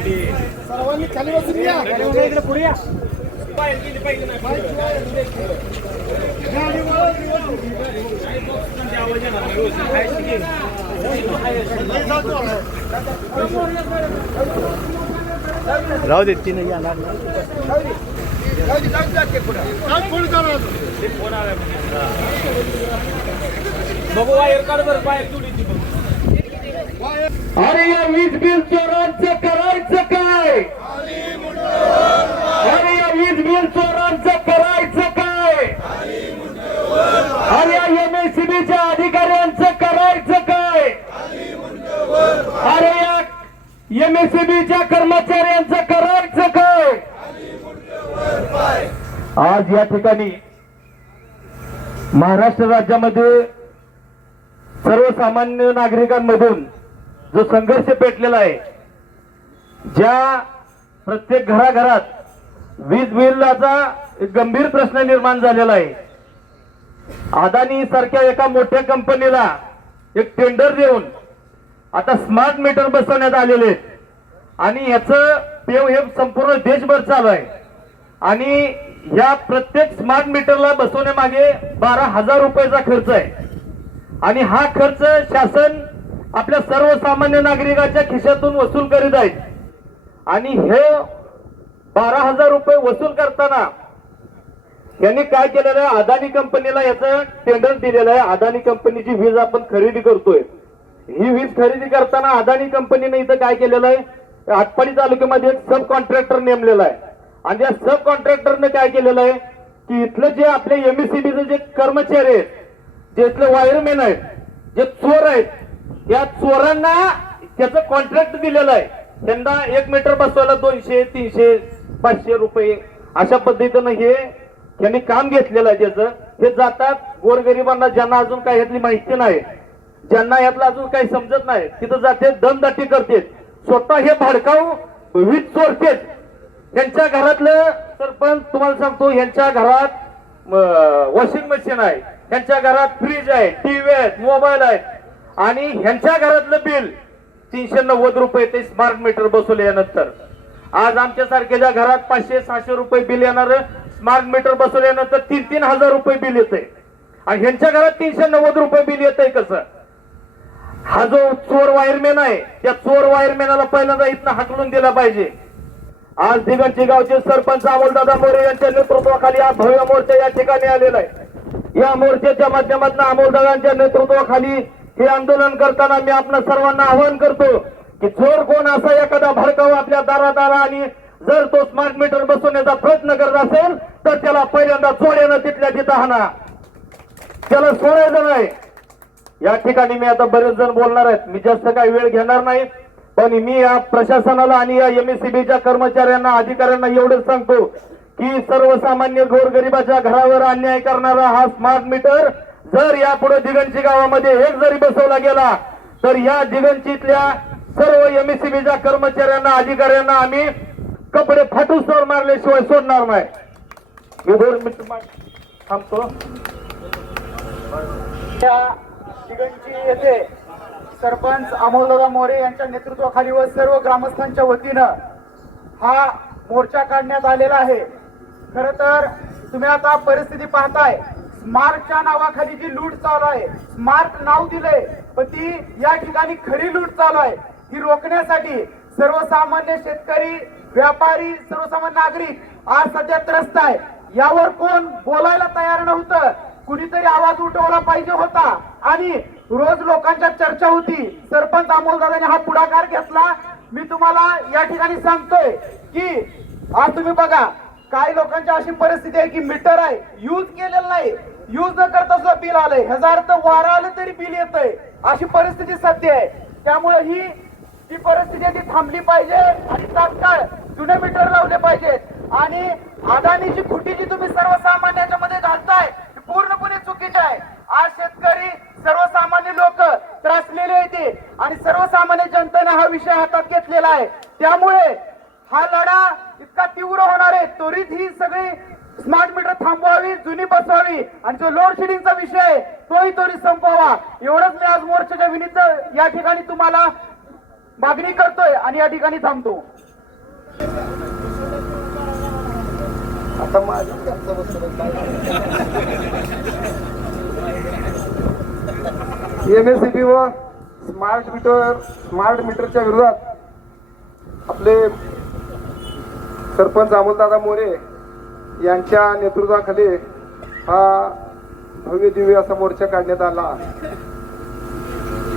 सर्वांनी खाली बसून घ्या. इकडे पुढे या. राहू दे ती नाही येणार बघू वायर काढ बरं बाहेर तुडीची. अरे या वीज बिल चोरांचं करायचं काय? अरे या वीज बिल चोरांचं करायचं काय? अरे या एमएससीबीच्या अधिकाऱ्यांचं करायचं काय? अरे या एमएससीबीच्या कर्मचाऱ्यांचं करायचं काय? आज या ठिकाणी महाराष्ट्र राज्यामध्ये सर्वसामान्य नागरिकांमधून जो संघर्ष पेटलेला आहे, ज्या प्रत्येक घराघरात वीज बिलाचा एक गंभीर प्रश्न निर्माण झालेला आहे. अदानी सारख्या एका मोठ्या कंपनीला एक टेंडर देऊन आता स्मार्ट मीटर बसवण्यात आलेले आहेत आणि याचं पेव हे संपूर्ण देशभर चालू आहे. आणि या प्रत्येक स्मार्ट मीटरला बसवण्यामागे 12,000 रुपयाचा खर्च आहे आणि हा खर्च शासन आपल्या सर्वसामान्य नागरिकाच्या खिशातून वसूल करीत आहेत. आणि हे 12,000 रुपये वसूल करताना यांनी काय केलेलं आहे, अदानी कंपनीला याचं टेंडर दिलेलं आहे. अदानी कंपनीची वीज आपण खरेदी करतोय. ही वीज खरेदी करताना अदानी कंपनीने इथं काय केलेलं आहे, आटपाडी तालुक्यामध्ये एक सब कॉन्ट्रॅक्टर नेमलेला आहे आणि या सब कॉन्ट्रॅक्टरने काय केलेलं आहे की इथलं जे आपले एमएससीबीचे जे कर्मचारी आहेत, जे इथले वायरमॅन आहेत, जे चोर आहेत, या चोरांना त्याचं कॉन्ट्रॅक्ट दिलेलं आहे. त्यांना 1 मीटर बसवायला 200, 300, 500 रुपये अशा पद्धतीनं हे त्यांनी काम घेतलेलं आहे. त्याचं हे जातात गोरगरिबांना, ज्यांना अजून काही यातली माहिती नाही, ज्यांना यातलं अजून काही समजत नाही, तिथं जाते दमदाटी करते. स्वतः हे भडकाऊ वीज चोरतेत. यांच्या घरातलं सरपंच तुम्हाला सांगतो, यांच्या घरात वॉशिंग मशीन आहे, यांच्या घरात फ्रीज आहे, टीव्ही आहेत, मोबाईल आहेत आणि ह्यांच्या घरातलं बिल 390 रुपये ते स्मार्ट मीटर बसवल्यानंतर. आज आमच्या सारख्याच्या घरात 500-600 रुपये बिल येणार, स्मार्ट मीटर बसवल्यानंतर 3-3 हजार रुपये बिल येते आणि ह्यांच्या घरात 390 रुपये बिल येतंय कसं? हा जो चोर वायरमॅन आहे, त्या चोर वायरमॅनाला पहिल्यांदा इथनं हाकलून दिला पाहिजे. आज दिगंची गावचे सरपंच अमोलदादा मोरे यांच्या नेतृत्वाखाली हा भव्य मोर्चा या ठिकाणी आलेला आहे. या मोर्चाच्या माध्यमातून अमोलदादांच्या नेतृत्वाखाली हे आंदोलन करताना मी आपल्या सर्वांना आवाहन करतो की चोर कोण असा एखादा भडकाऊ आपल्या दारादारा आणि जर तो स्मार्ट मीटर बसवण्याचा प्रयत्न करत असेल तर त्याला पहिल्यांदा चोऱ्यानं तिथल्या तिथं हाना, त्याला सोडायचं नाही. या ठिकाणी मी आता बरेच जण बोलणार आहेत, मी जास्त काही वेळ घेणार नाही, पण मी या प्रशासनाला आणि या एमएससीबीच्या कर्मचाऱ्यांना, अधिकाऱ्यांना एवढंच सांगतो की सर्वसामान्य गोरगरिबाच्या घरावर अन्याय करणारा हा स्मार्ट मीटर जर यापुढे दिगंची गावामध्ये एक जरी बसवला गेला तर या दिगंचीतल्या सर्व एमएससीबीच्या कर्मचाऱ्यांना, अधिकाऱ्यांना आम्ही कपडे फाटून सोड मारल्याशिवाय सोडणार नाही. मी 2 मिनिट थांबतो. दिगंची येथे सरपंच अमोलदादा मोरे यांच्या नेतृत्वाखाली व सर्व ग्रामस्थांच्या वतीनं हा मोर्चा काढण्यात आलेला आहे. खर तर तुम्ही आता परिस्थिती पाहताय, स्मार्टच्या नावाखाली जी लूट चालू आहे, स्मार्ट नाव दिलंय पण ती या ठिकाणी खरी लूट चालू आहे. ही रोखण्यासाठी सर्वसामान्य शेतकरी, व्यापारी, सर्वसामान्य नागरिक आज सध्या त्रस्त आहे. यावर कोण बोलायला तयार नव्हतं. कुणीतरी आवाज उठवला पाहिजे होता आणि रोज लोकांच्या चर्चा होती. सरपंच अमोलदादांनी हा पुढाकार घेतला. मी तुम्हाला या ठिकाणी सांगतोय की आज तुम्ही बघा, काही लोकांची अशी परिस्थिती आहे की मीटर आहे, यूज केलेलं नाही, यूज न करता सुद्धा बिल आलंय. ह्याचा अर्थ वारा आलं तरी बिल येतंय, अशी परिस्थिती सध्या आहे. त्यामुळे ही जी परिस्थिती आहे ती थांबली पाहिजे आणि तात्काळ जुने मीटर लावले पाहिजेत. आणि अदानीची खुटी जी तुम्ही सर्वसामान्यांच्या मध्ये घालताय पूर्णपणे चुकीचे आहे. आज शेतकरी, सर्वसामान्य लोक त्रासलेले आहेत आणि सर्वसामान्य जनतेने हा विषय हातात घेतलेला आहे. त्यामुळे हा लढा इतका तीव्र होणार आहे. त्वरित ही सगळी स्मार्ट मीटर थांबवावी, जुनी बसवावी आणि जो लोड शेडिंगचा विषय आहे तोही त्वरित संपवावा. एवढंच मी आज मोर्चाच्या विनित या ठिकाणी तुम्हाला मागणी करतोय आणि या ठिकाणी थांबतो. आता माझ्याच घरचा बसला MSCB व स्मार्ट मीटरच्या विरोधात आपले सरपंच अमोलदादा मोरे यांच्या नेतृत्वाखाली हा भव्य दिव्य असा मोर्चा काढण्यात आला.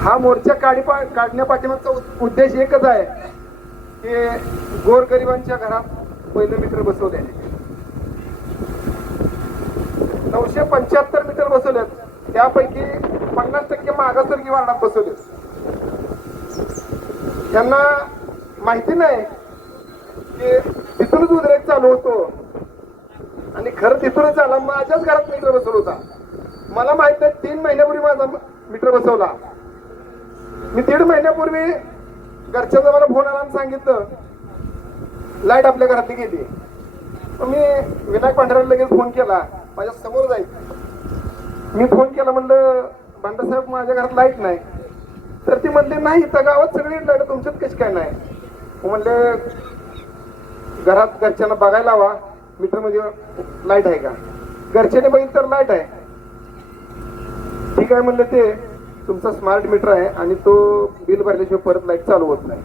हा मोर्चा काढण्यापाठीमागचा उद्देश एकच आहे की गोरगरिबांच्या घरात पहिलं मीटर बसवले. 975 मीटर बसवलेत, त्यापैकी 50% मागासवर्गीय वार्डात बसवले. त्यांना माहिती नाही की तिथूनच उद्रेक चालू होतो आणि खरं तिथूनच आला. माझ्याच घरात मीटर बसवला होता. मला माहित नाही 3 महिन्यापूर्वी माझा मीटर बसवला. मी 1.5 महिन्यापूर्वी घरच्याचा मला फोन आला आणि सांगितलं लाईट आपल्या घरातली गेली. मी विनायक पांढऱ्याला लगेच फोन केला, माझ्या समोर जाईल. मी फोन केला, म्हणलं भांडासाहेब माझ्या घरात लाईट नाही. तर ती म्हणली नाही, तर गावात सगळी लाईट, तुमच्यात कशी काय नाही. म्हणले घरात घरच्यांना बघायला हवा मीटर मध्ये लाईट आहे का. घरच्याने बघितलं तर लाईट आहे. ठीक आहे म्हणलं, ते तुमचा स्मार्ट मीटर आहे आणि तो बिल भरल्याशिवाय परत लाईट चालू होत नाही.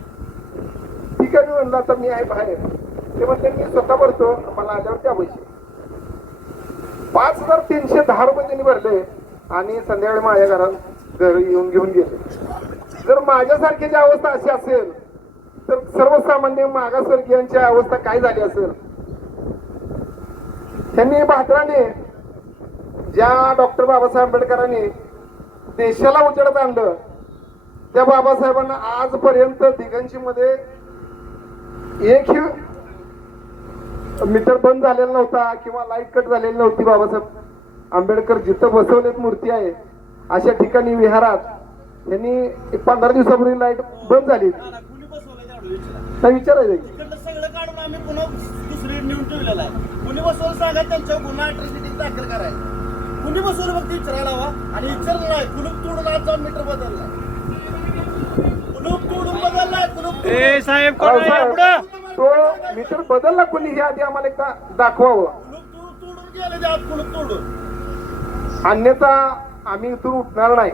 ठीक आहे, मी म्हणलं आता मी आहे बाहेर. ते म्हणले मी स्वतः भरतो, मला आल्यावर त्या पैसे 5,310 रुपये त्यांनी भरले आणि संध्याकाळी माझ्या घरात घरी येऊन घेऊन गेले. जर माझ्यासारख्याची अवस्था अशी असेल तर सर्वसामान्य मागासवर्गीयांची अवस्था काय झाली असेल. त्यांनी भाद्राने ज्या डॉक्टर बाबासाहेब आंबेडकरांनी देशाला उजेडात आणलं, त्या बाबासाहेबांना आजपर्यंत दिगंजी मध्ये एकही मीटर बंद झालेला नव्हता किंवा लाईट कट झालेली नव्हती. बाबासाहेब आंबेडकर जिथं बसवलेत मूर्ती आहे अशा ठिकाणी विहारात त्यांनी 15 दिवसापूर्वी लाईट बंद झाली. काय विचारायचं सगळं काढून आम्ही पुन्हा दुसरी नेऊन ठेवलेला आहे. कुणी बसवलं सांगा, त्यांच्यावर गुन्हा अॅट्रॉसिटी दाखल करायचं. कुणी बसवलं फक्त विचारायला हवा आणि विचारलं नाही. कुलूप तोडून आज जाऊन मीटर बदललाय. कुलूप तोडून बदललाय. तो मीटर बदलला कोणी हे आधी आम्हाला एकदा दाखवावं. कुलूप तोडून गेले आज, कुलूप तोडून. अन्यथा आम्ही इथून उठणार नाही.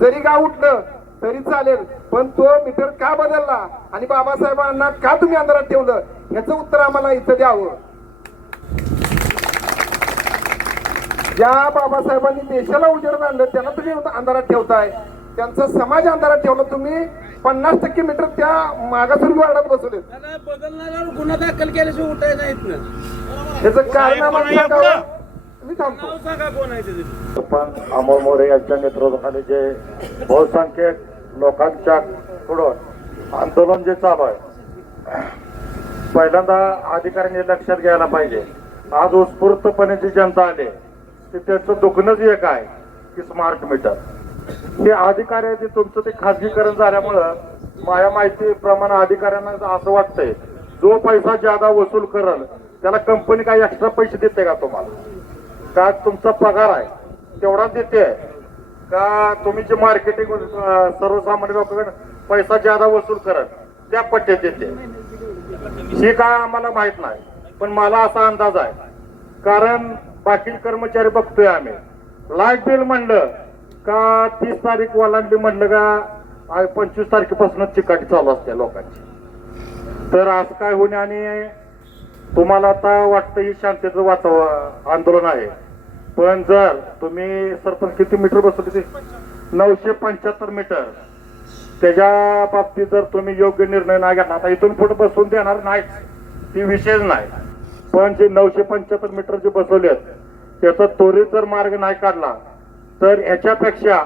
जरी गाव उठलं तरी चालेल, पण तो मीटर का बदलला आणि बाबासाहेबांना का तुम्ही अंधारात ठेवलं याचं उत्तर आम्हाला इथं द्यावं. ज्या बाबासाहेबांनी देशाला उजेडात आणलं त्यांना तुम्ही अंधारात ठेवताय. त्यांचा समाज अंधारात ठेवला. तुम्ही 50% मीटर त्या मागासवर्गीय वार्डात बसवले. बदलणार गुन्हा दाखल केल्याशिवाय उठायचं नाहीत ना. याचं कारण आम्हाला सांगावं. मी थांबतो. सांगा कोण आहे ते. सरपंच अमोल मोरे यांच्या नेतृत्वाखाली जे बहुसंख्य लोकांच्या पुढं आंदोलन जे चालू आहे, पहिल्यांदा अधिकाऱ्यांनी लक्षात घ्यायला पाहिजे. आज उत्स्फूर्तपणे जी जनता आली ते त्याचं दुखणंच एक आहे की स्मार्ट मीटर हे अधिकाऱ्याचे तुमचं ते खाजगीकरण झाल्यामुळं माझ्या माहितीप्रमाणे अधिकाऱ्यांना असं वाटतंय जो पैसा ज्यादा वसूल करल त्याला कंपनी काही एक्स्ट्रा पैसे देते का तुम्हाला, का तुमचा पगार आहे तेवढा देते का तुम्ही जे मार्केटिंग सर्वसामान्य लोकांकडे पैसा ज्यादा वसूल करत त्या पट्ट्यात देते हे काय आम्हाला माहित नाही. पण मला असा अंदाज आहे, कारण बाकी कर्मचारी बघतोय आम्ही. लाईट बिल म्हणलं का 30 तारीख ओलांडली म्हणलं का 25 तारखेपासूनच चिकाटी चालू असते लोकांची. तर असं काय होणे आणि तुम्हाला आता वाटतं ही शांततेचं वातावरण आंदोलन आहे. पण जर तुम्ही सरपंच किती मीटर बसवले ते 975 मीटर त्याच्या बाबतीत जर तुम्ही योग्य निर्णय नाही घेतला, आता इथून पुढे बसवून देणार नाही ती विषयच नाही. पण जे 975 मीटर जे बसवलेत त्याचा त्वरित जर मार्ग नाही काढला तर ह्याच्यापेक्षा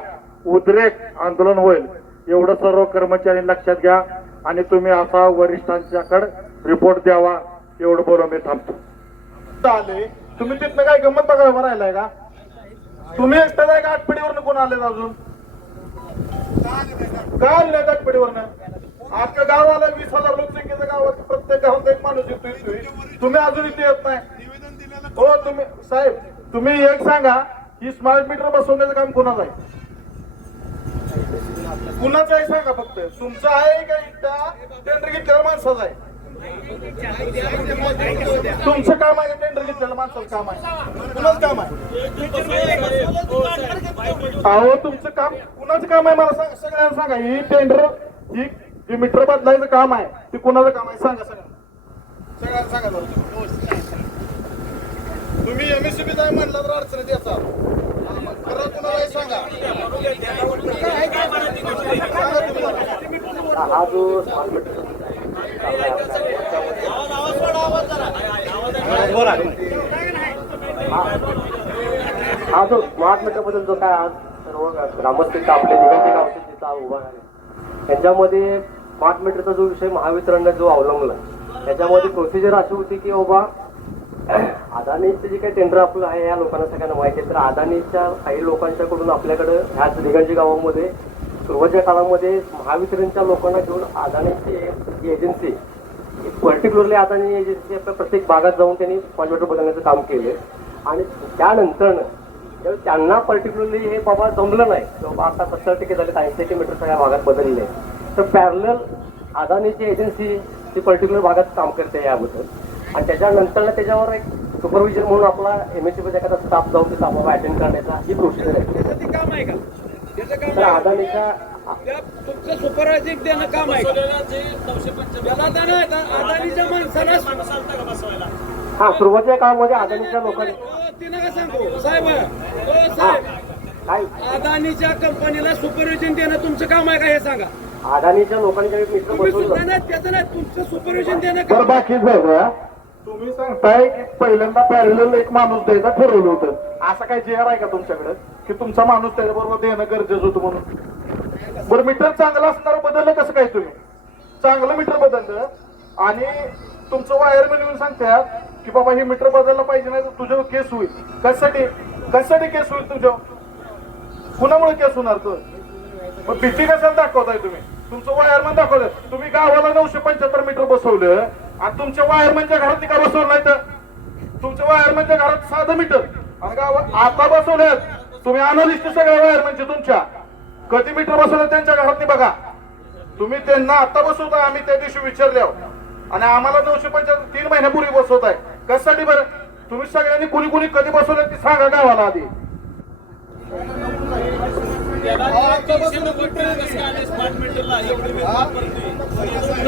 उद्रेक आंदोलन होईल एवढं सर्व कर्मचारी लक्षात घ्या आणि तुम्ही असा वरिष्ठांच्याकडे रिपोर्ट द्यावा एवढं बोलून मी थांबतो. आले तुम्ही तिथनं काय गंमत बघा उभं राहिलाय का? तुम्ही एकटाच आहे का आठपडीवरनं कोण आले अजून? का आले आठपडीवरनं? आपल्या गावाला 20,000 लोकसंख्येचं गावात प्रत्येक गावात एक माणूस येतोय. तुम्ही अजून इथे येत नाही. हो तुम्ही साहेब तुम्ही एक सांगा ही स्मार्ट मीटर बसवण्याचं काम कोणाचं आहे? कुणाचं आहे सांगा फक्त. तुमचं आहे का? एकटा टेंडर घेतलेल्या माणसाचं आहे? तुमचं काम आहे टेंडर घेतलेलं माणसाचं काम आहे कुणाचं काम आहे अहो तुमचं काम कुणाचं काम आहे मला सांगा सगळ्यांना सांगा ही टेंडर ही जे मीटर बदलायचं काम आहे ते कुणाचं काम आहे सांगा सगळ्यांना सांगा बरं तुम्ही एमएससीबी जाय म्हणला तर अडचणीत याचा खरं कुणालाही सांगा हा जो हा जो स्मार्ट मीटर बद्दल जो काय आज सर्व ग्रामस्थ आपले निगमचे गावचे जिथं उभा आहे त्याच्यामध्ये स्मार्ट मीटरचा जो विषय महावितरणने जो अवलंबला त्याच्यामध्ये प्रोसिजर अशी होती की बाबा अदानीचं जे काही टेंडर आपलं आहे या लोकांना सगळ्यांना माहिती आहे तर अदानीच्या काही लोकांच्याकडून आपल्याकडं ह्या दिगंजी गावामध्ये सुरुवातीच्या काळामध्ये महावितरणच्या लोकांना घेऊन अदानीची एजन्सी पर्टिक्युलरली अदानी एजन्सी आपल्या प्रत्येक भागात जाऊन त्यांनी स्मार्ट मीटर बदलण्याचं काम केलं आणि त्यानंतर त्यांना पर्टिक्युलरली हे बाबा जमलं नाही बाबा आता 70% झाले 80 मीटर सगळ्या भागात बदलले तर पॅरलल अदानीची एजन्सी ती पर्टिक्युलर भागात काम करते याबद्दल आणि त्याच्यानंतर त्याच्यावर एक सुपरविजन म्हणून आपला एमएससीबीचा एखादा स्टाफ जाऊन तिथं आम्हाला अटेंड करण्याचा ही प्रोसिजर आहे काम आहे का त्याचं काम तर अदानीच्या तुमचं सुपरवायझिंग देणं काम आहे त्याला अदानीच्या माणसाला हा सुरुवातीच्या काळामध्ये अदानीच्या लोकांनी ती नका सांगू साहेब साहेब काय अदानीच्या कंपनीला सुपरविजन देणं तुमचं काम आहे का हे सांगा अदानीच्या लोकांनी ज्यावेळी मीटर तुम्ही बसवलं सुद्धा नाही त्याचं नाही तुमचं सुपरविजन देणं तर काम बाकी बघा तुम्ही सांगताय की पहिल्यांदा पॅरलल एक माणूस द्यायचा ठरवलं होतं असं काय जेअर आहे का तुमच्याकडे की तुमचा माणूस त्याच्याबरोबर देणं गरजेचं होतं म्हणून बरं मीटर चांगलं असणार बदललं कसं काय तुम्ही चांगलं मीटर बदललं आणि तुमचं वायरमॅन येऊन सांगतात की बाबा हे मीटर बदललं पाहिजे नाही तर तुझ्यावर केस होईल कशासाठी केस होईल तुझ्यावर कुणामुळे केस होणार तर मग भीती कशाला दाखवताय तुम्ही तुमचं वायरमॅन दाखवलं तुम्ही गावाला 975 मीटर बसवलं आणि तुमच्या वायरमॅनच्या घरात का बसवलं नाही तर तुमच्या वायरमॅनच्या घरात साधं मीटर आणि गावात आता बसवल्यात तुम्ही अनालिस्ट सगळ्या वायरमॅनचे तुमच्या कधी मीटर बसवलं त्यांच्या घरात बघा तुम्ही त्यांना आता बसवताय आम्ही त्या दिवशी विचारल्यावर आणि आम्हाला 975 3 महिन्यापूर्वी बसवताय कशासाठी बरं तुम्ही सगळ्यांनी कुणी कुणी कधी बसवलं ती सांगा गावाला आधी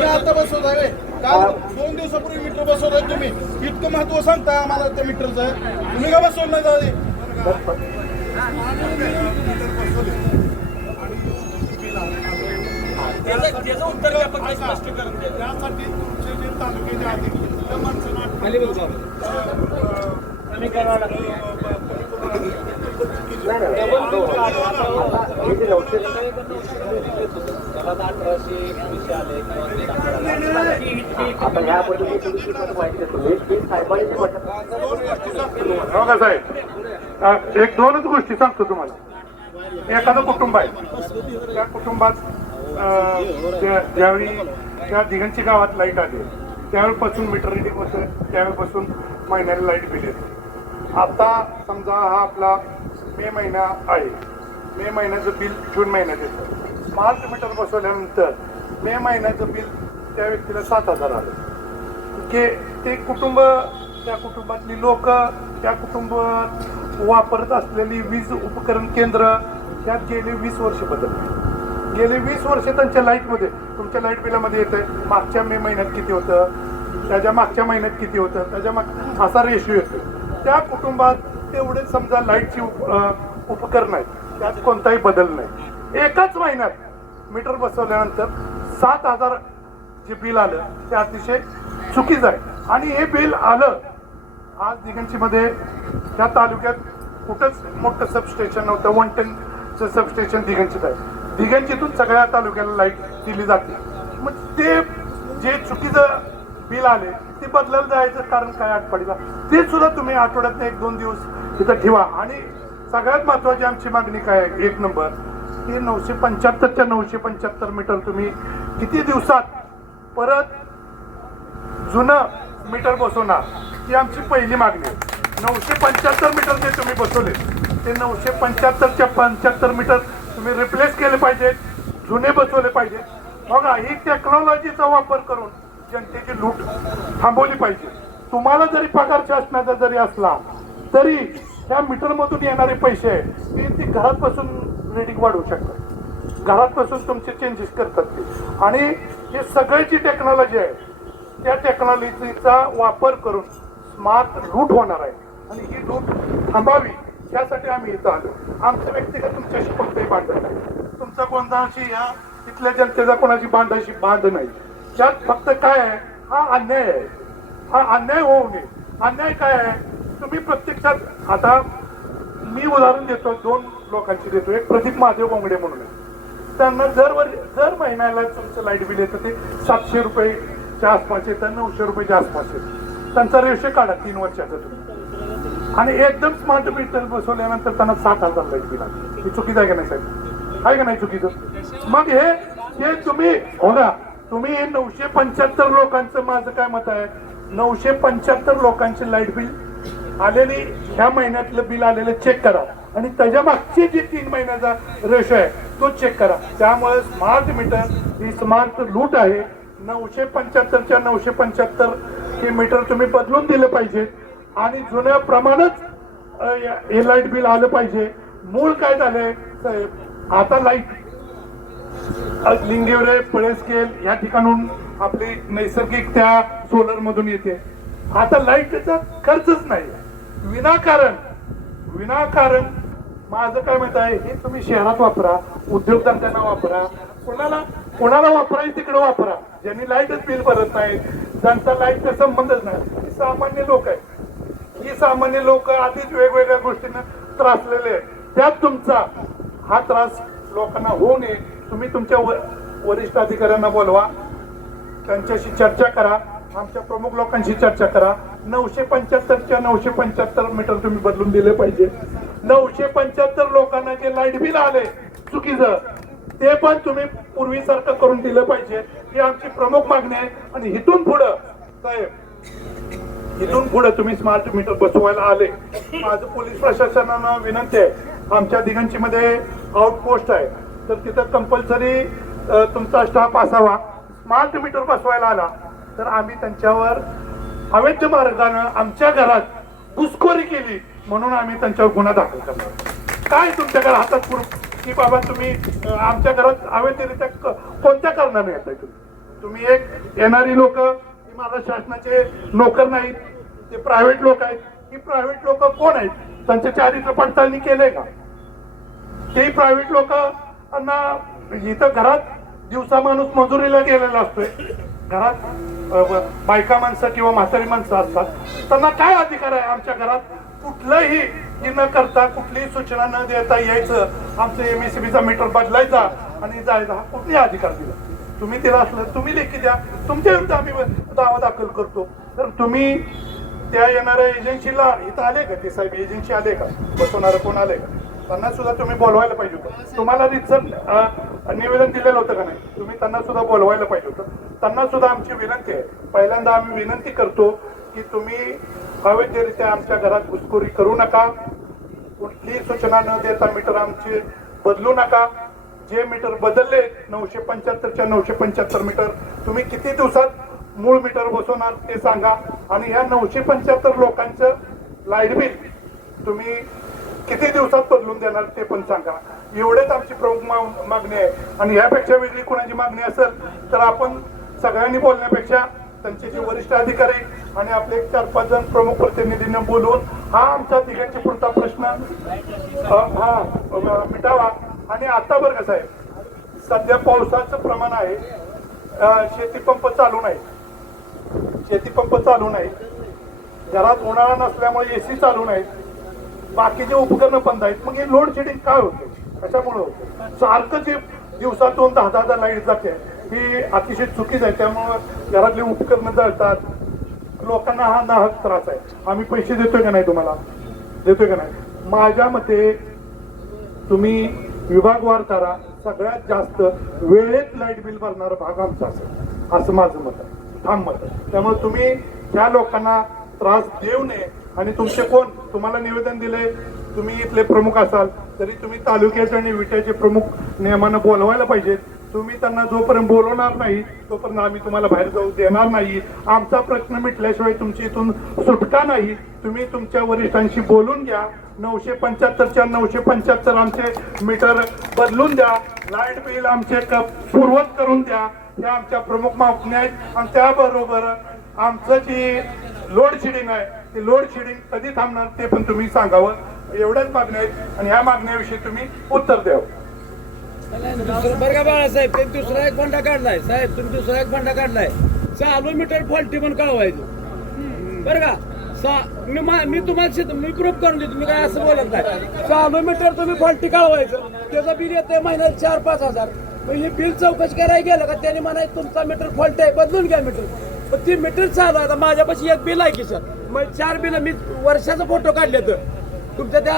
आता बसवताय काल 2 दिवसापूर्वी मीटर बसवलाय तुम्ही इतकं महत्व सांगता आम्हाला त्या मीटरचं तुम्ही का बसवलं नाही दादी त्याचं उत्तर स्पष्टीकरण त्यासाठी तुमचे जे तालुक्याचे अधिकारी त्या माणसांना खाली बघ बाबा नाही आता ह्या पद्धतीने माहिती देतो मी साहेबांनी बघा साहेब एक 2च गोष्टी सांगतो तुम्हाला एखादं कुटुंब आहे त्या कुटुंबात ज्यावेळी त्या दिगंची गावात लाईट आली त्यावेळीपासून मीटर रिडिंग होतं त्यावेळीपासून महिन्याला लाईट बिल येते आता समजा हा आपला मे महिना आहे मे महिन्याचं बिल जून महिन्यात येतं मार्च मीटर बसवल्यानंतर मे महिन्याचं बिल त्या व्यक्तीला 7,000 आलं की ते कुटुंब त्या कुटुंबातली लोक त्या कुटुंबात वापरत असलेली वीज उपकरण केंद्र त्यात गेली 20 वर्ष बदलली गेली 20 वर्ष त्यांच्या लाईटमध्ये तुमच्या लाईट बिलामध्ये येत आहे मागच्या मे महिन्यात किती होतं त्याच्या मागच्या महिन्यात किती होतं त्याच्या माग असा रेशो येतो त्या कुटुंबात तेवढे समजा लाईटची उपकरण आहेत त्यात कोणताही बदल नाही एकाच महिन्यात मीटर बसवल्यानंतर 7,000 जे बिल आलं ते अतिशय चुकीचं आहे आणि हे बिल आलं आज दिगंजीमध्ये त्या तालुक्यात कुठंच मोठं सबस्टेशन नव्हतं 1 टनचं सबस्टेशन दिगंजीत आहे दिगंजीतून सगळ्या तालुक्याला लाईट दिली जाते मग ते जे चुकीचं बिल आले ते बदलायला जायचं कारण काय आठवडीला ते सुद्धा तुम्ही आठवड्यात 1-2 दिवस तिथं ठेवा आणि सगळ्यात महत्वाची आमची मागणी काय आहे 1 नंबर ते 975च्या 975 मीटर तुम्ही किती दिवसात परत जुनं मीटर बसवणार ही आमची पहिली मागणी आहे 975 मीटर जे तुम्ही बसवले ते 975च्या 75 मीटर तुम्ही रिप्लेस केले पाहिजेत जुने बसवले पाहिजेत बघा ही टेक्नॉलॉजीचा वापर करून जनतेची लूट थांबवली पाहिजे. तुम्हाला जरी पगार शासनाचा जरी असला तरी त्या मीटरमधून येणारे पैसे आहेत ते घरात बसून रेडिंग वाढवू शकतात, घरात बसून तुमचे चेंजेस करतात ते. आणि हे सगळी जी टेक्नॉलॉजी आहे त्या टेक्नॉलॉजीचा वापर करून स्मार्ट लूट होणार आहे आणि ही लूट थांबावी यासाठी आम्ही इथं आलो. आमचं व्यक्तिगत तुमच्याशी कोणतंही भांडण नाही, तुमचा कोणताशी या तिथल्या जनतेचा कोणाची बांध नाही. त्यात फक्त काय आहे, हा अन्याय आहे, हा अन्याय होऊ नये. अन्याय काय आहे, तुम्ही प्रत्यक्षात आता मी उदाहरण देतो, 2 लोकांची देतो. एक प्रदीप महादेव बोंगडे म्हणून आहे, त्यांना दर महिन्याला तुमचं लाईट बिल येतं ते 700 रुपयेच्या आसपास येतं, 900 रुपयाच्या आसपास येतं. त्यांचा रेशो काढा 3 वर्षाचा तुम्ही, आणि एकदम स्मार्ट मीटर बसवल्यानंतर त्यांना 60,000 लाईट बिल आलं. ही चुकीचं आहे का नाही साहेब? आहे का नाही चुकीचं? मग हे तुम्ही हो ना, तुम्ही 975 लोकांचं, माझं काय मत आहे, 975 लोकांचे लाईट बिल आलेली ह्या महिन्यातलं बिल आलेलं चेक करा आणि त्याच्या मागचे जे 3 महिन्याचा रेशो आहे तो चेक करा. त्यामुळे स्मार्ट मीटर ही स्मार्ट लूट आहे. 975च्या 975 हे मीटर तुम्ही बदलून दिलं पाहिजे आणि जुन्या प्रमाणच हे लाईट बिल आलं पाहिजे. मूळ काय झालंय साहेब, आता लाईट लिंगेवरे, पळेस्केल या ठिकाणून आपली नैसर्गिक त्या सोलर मधून येते. आता लाईटचा खर्चच नाही, विनाकारण माझं काय म्हणत आहे, हे तुम्ही शहरात वापरा, उद्योगधंद्यांना वापरा, कोणाला वापरायचं तिकडे वापरा. ज्यांनी लाईटच बिल भरत नाही, ज्यांचा लाईटचा संबंधच नाही, ही सामान्य लोक आहेत. ही सामान्य लोक आधीच वेगवेगळ्या गोष्टींना त्रासलेले आहेत. त्यात तुमचा हा त्रास लोकांना होऊ नये, तुम्ही तुमच्या वरिष्ठ अधिकाऱ्यांना बोलवा, त्यांच्याशी चर्चा करा, आमच्या प्रमुख लोकांशी चर्चा करा. 975च्या 975 मीटर तुम्ही बदलून दिले पाहिजे. 975 लोकांना जे लाईट बिल आले चुकीचं, ते पण तुम्ही पूर्वीसारखं करून दिलं पाहिजे. ही आमची प्रमुख मागणी आहे. आणि इथून पुढं साहेब, इथून पुढे तुम्ही स्मार्ट मीटर बसवायला आले, माझं पोलीस प्रशासनानं विनंती आहे, आमच्या दिगंचीमध्ये आउटपोस्ट आहे, तर तिथं कंपल्सरी तुमचा स्टाफ असावा. स्मार्ट मीटर बसवायला आला तर आम्ही त्यांच्यावर अवैध मार्गानं आमच्या घरात घुसखोरी केली म्हणून आम्ही त्यांच्यावर गुन्हा दाखल करणार. काय तुमच्याकडे हातात प्रूफ की बाबा तुम्ही आमच्या घरात अवैधरित्या कोणत्या कारणाने येताय? तुम्ही एक येणारी लोक मला शासनाचे नोकर नाहीत, ते प्रायव्हेट लोक आहेत. ही प्रायव्हेट लोक कोण आहेत? त्यांच्या चारित्र्य पडताळणी केलंय का? तेही प्रायव्हेट लोकांना इथं घरात दिवसा माणूस मजुरीला गेलेला असतोय, घरात बायका माणसं किंवा म्हातारी माणसं असतात, त्यांना काय अधिकार आहे आमच्या घरात कुठलंही न करता, कुठलीही सूचना न देता यायचं, आमचं MSCBचा मीटर बदलायचा आणि जायचा? हा कुठलाही अधिकार दिला? तुम्ही दिला असलं तुम्ही लेखी द्या, तुमच्या विरुद्ध आम्ही दावा दाखल करतो. तर तुम्ही त्या येणाऱ्या एजन्सीला इथं आले का? ते साहेब एजन्सी आले का? बसवणारं कोण आले का? त्यांना सुद्धा तुम्ही बोलवायला पाहिजे होतं. तुम्हाला रितसर निवेदन दिलेलं होतं का नाही? तुम्ही त्यांना सुद्धा बोलवायला पाहिजे होतं. त्यांना सुद्धा आमची विनंती आहे, पहिल्यांदा आम्ही विनंती करतो की तुम्ही अवैधरित्या आमच्या घरात घुसखोरी करू नका, कुठलीही सूचना न देता मीटर आमचे बदलू नका. जे मीटर बदलले 975च्या 975 मीटर तुम्ही किती दिवसात मूळ मीटर बसवणार ते सांगा. आणि ह्या 975 लोकांचं लाईट बिल तुम्ही किती दिवसात बदलून देणार ते पण सांगा. एवढेच आमची प्रमुख मागणी आहे. आणि ह्यापेक्षा वेगळी कोणाची मागणी असेल तर आपण सगळ्यांनी बोलण्यापेक्षा त्यांचे जे वरिष्ठ अधिकारी आणि आपले 4-5 जण प्रमुख प्रतिनिधींना बोलवून हा आमचा तिघांची पुरता प्रश्न हा मिटावा. आणि आता बरं कसं आहे, सध्या पावसाचं प्रमाण आहे, शेतीपंप चालू नाही, घरात उन्हाळा नसल्यामुळे AC चालू नाही, बाकीचे उपकरणं बंद आहेत. मग हे लोड शेडिंग काय होते, कशामुळे होते? सारखं जे दिवसातून 10-10 लाईट जाते, ही अतिशय चुकीच आहे. त्यामुळं घरातली उपकरणं जळतात, लोकांना हा नाहक त्रास आहे. आम्ही पैसे देतोय का नाही तुम्हाला? देतोय का नाही? माझ्या मते तुम्ही विभागवार करा, सगळ्यात जास्त वेळेत लाईट बिल भरणारा भाग आमचा असेल असं माझं मत आहे, ठाम मत आहे. त्यामुळे तुम्ही त्या लोकांना त्रास देऊ नये. आणि तुमचे कोण तुम्हाला निवेदन दिले, तुम्ही इथले प्रमुख असाल तरी तुम्ही तालुक्याचे आणि विट्याचे प्रमुख नियमानं बोलवायला पाहिजेत. तुम्ही त्यांना जोपर्यंत बोलवणार नाही तोपर्यंत आम्ही तुम्हाला बाहेर जाऊ देणार नाही. आमचा प्रश्न मिटल्याशिवाय तुमची इथून सुटका नाही. तुम्ही तुमच्या वरिष्ठांशी बोलून घ्या. 975च्या 975 आमचे मीटर बदलून द्या. लाईट बिल आमचे पूर्वत करून द्या. त्या आमच्या प्रमुख मागण्या आहेत. आणि त्याबरोबर आमचं जी लोड शेडिंग आहे ते लोड शेडिंग कधी थांबणार ते पण तुम्ही सांगावं. एवढ्याच मागण्या आहेत आणि ह्या मागण्याविषयी तुम्ही उत्तर द्यावं. बरं का बाळासाहेब, ते दुसरा एक फंडा काढलाय साहेब, तुम्ही दुसरा एक फंडा काढलाय. चालू मीटर फॉल्टी पण कळवायचं बरं का. मी तुम्हाला मी प्रूफ करून देतो. मी काय असं बोलत नाही. चालू मीटर तुम्ही फॉल्टी कळवायचं, त्याचं बिल येतंय महिन्याला 4-5 हजार. मग हे बिल चौकशी करायला गेलं का त्याने म्हणायचं तुमचा मीटर फॉल्ट आहे, बदलून घ्या मीटर. पण ती मीटर चालू आहे. आता माझ्यापाशी एक बिल आहे की सर, मग 4 बिल मी वर्षाचा फोटो काढले तर तुमच्या त्या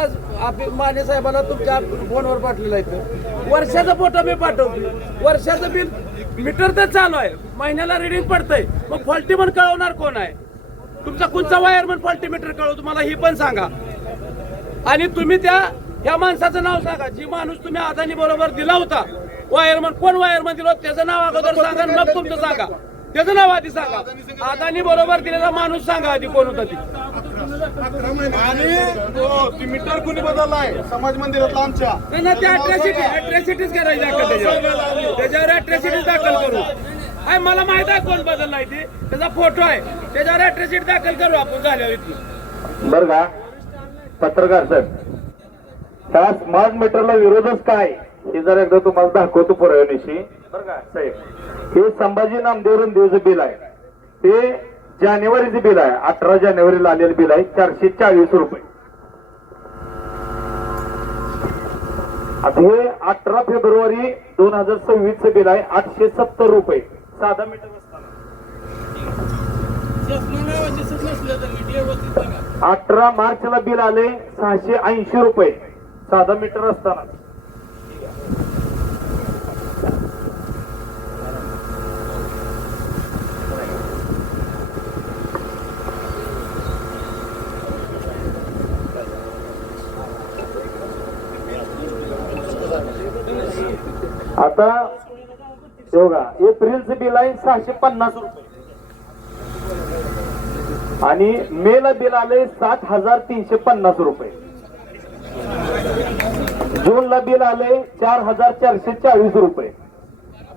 माने साहेबांना तुमच्या फोनवर पाठवलेला आहे. वर्षाचा फोटो मी पाठवतो. वर्षाचं बिल मीटर तर चालू आहे, महिन्याला रिडिंग पडतंय. मग फॉल्टी पण कळवणार कोण आहे? तुमचा कोणचा वायरमन फॉल्टी मीटर कळवतो मला ही पण सांगा. आणि तुम्ही त्या माणसाचं नाव सांगा जी माणूस तुम्ही अदानी बरोबर दिला होता. वायरमन कोण वायरमन दिला त्याचं नाव अगोदर सांगा, मग तुमचं सांगा. त्याचं नाव आधी सांगा. अदानी बरोबर दिलेला माणूस सांगा आधी कोण होता ती. आणि मीटर कुणी बदललाय समाज मंदिरातला आमच्या. नाही, त्या अट्रॅसिटीज करायची त्याच्यावर अट्रॅसिटीज दाखल करू. आहे मला माहित आहे कोण बदललाय ते, त्याचा फोटो आहे, त्याच्यावर अट्रॅसिटी दाखल करू आपण झाल्यावर इथली. बरं का पत्रकार साहेब, त्या स्मार्ट मीटरला विरोधच काय हे जर एकदा तुम्हाला दाखवतो पुराव्यानिशी. बरं का साहेब, हे संभाजी नामदेव रणदेवचं बिल आहे. ते जानेवारीचं बिल आहे. 18 जानेवारीला आलेलं बिल आहे 440 रुपये. आता हे 18 फेब्रुवारी 2026चं बिल आहे 870 रुपये साधा मीटर असताना. 18 मार्चला बिल आले 680 रुपये साधा मीटर असताना. आता बघा एप्रिलचं बिल आहे 650 रुपये आणि मे ला बिल आले 7,350 रुपये. जून ला बिल आले 4,440 रुपये.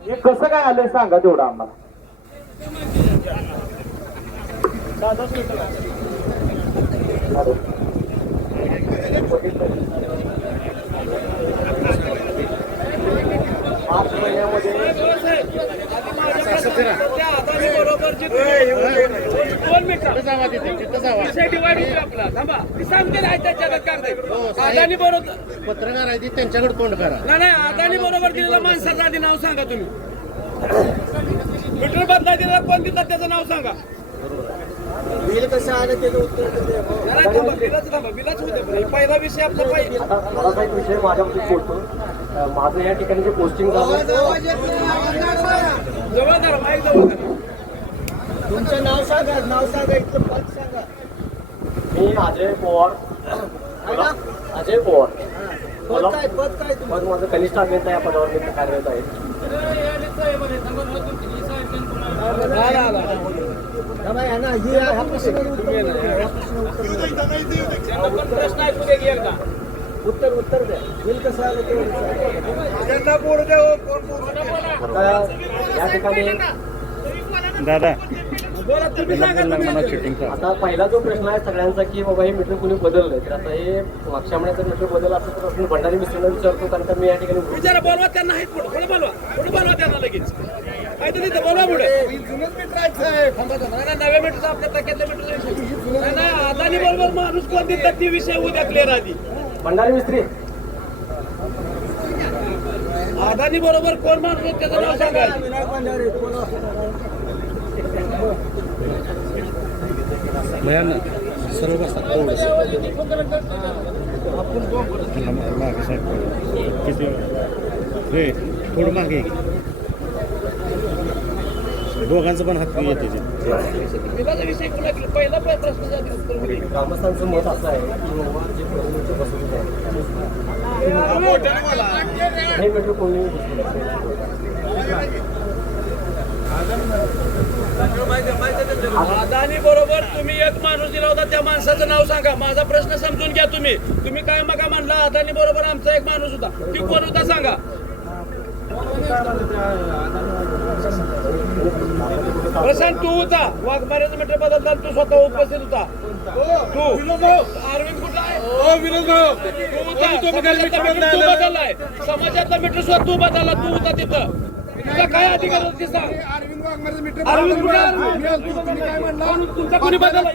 हे कसं काय आलंय सांगा तेवढं आम्हाला. अदानी बरोबर पत्रकार आहे त्यांच्याकडे तोंड करा. नाही, अदानी बरोबर दिलेला माणसाचं आधी नाव सांगा तुम्ही. मीटर बदला दिलेला कोण दिला त्याचं नाव सांगा. बिल कसं आलं त्याचं उत्तर बिलाच होते. पहिला विषय आपला पाहिजे. मला एक विषय माझ्यामध्ये बोलतो. माझं या ठिकाणी जे पोस्टिंग झालं जवळ धरा, माईक जवळ धरा. तुमचं नाव सांगा, नाव सांगा, इथलं पद सांगा. मी अजय पवार. अजय पवार पद काय मग माझं कनिष्ठ अभियंता या पदावर मी कार्यरत आहे. उत्तर द्या. बिल कसं आलं ते आता या ठिकाणी आता पहिला जो प्रश्न आहे सगळ्यांचा की बाबा हे मीटर कुणी बदललंय. तर आता हे मागच्या महिन्याचं मीटर बदल असं तर आपण भंडारी मिस्त्रीला विचारतो. कारण का मी या ठिकाणी विचारा, बोलवा त्यांना. पुढे बोलवा त्यांना लगेच. काहीतरी तिथं बोलवा पुढे. नव्या मीटरचा आपल्या टक्क्यातल्या मीटरचा विषय नाही. अदानी बरोबर माणूस कोण देतात ती विषय उद्या क्लिअर आधी. भंडारी मिस्त्री अदानी बरोबर कोण माणूस त्याचं नाव सांगा. थोडं मागे दोघांचं पण हात येते. विषय पहिला प्रश्न ग्रामस्थांचं मत असं आहे की बाबा जे प्रश्नाचे बसवले आहे हे मीटर कोणी अदानी बरोबर तुम्ही एक माणूस दिला होता, त्या माणसाचं नाव सांगा. माझा प्रश्न समजून घ्या तुम्ही काय मग म्हणला अदानी बरोबर आमचा एक माणूस होता, ती कोण होता सांगा. प्रशांत तू होता, वाघमाऱ्याचं मीटर बदलता तू स्वतः उपस्थित होता. तू अरविंद कुठला आहे? तू होता. तू बदललाय, समाजातला मीटर सुद्धा तू बदलला, तू होता तिथं. तुझा काय अधिकार होता ते सांग. अरविंद कुठे आहे? तुमचा कोणी बदलला?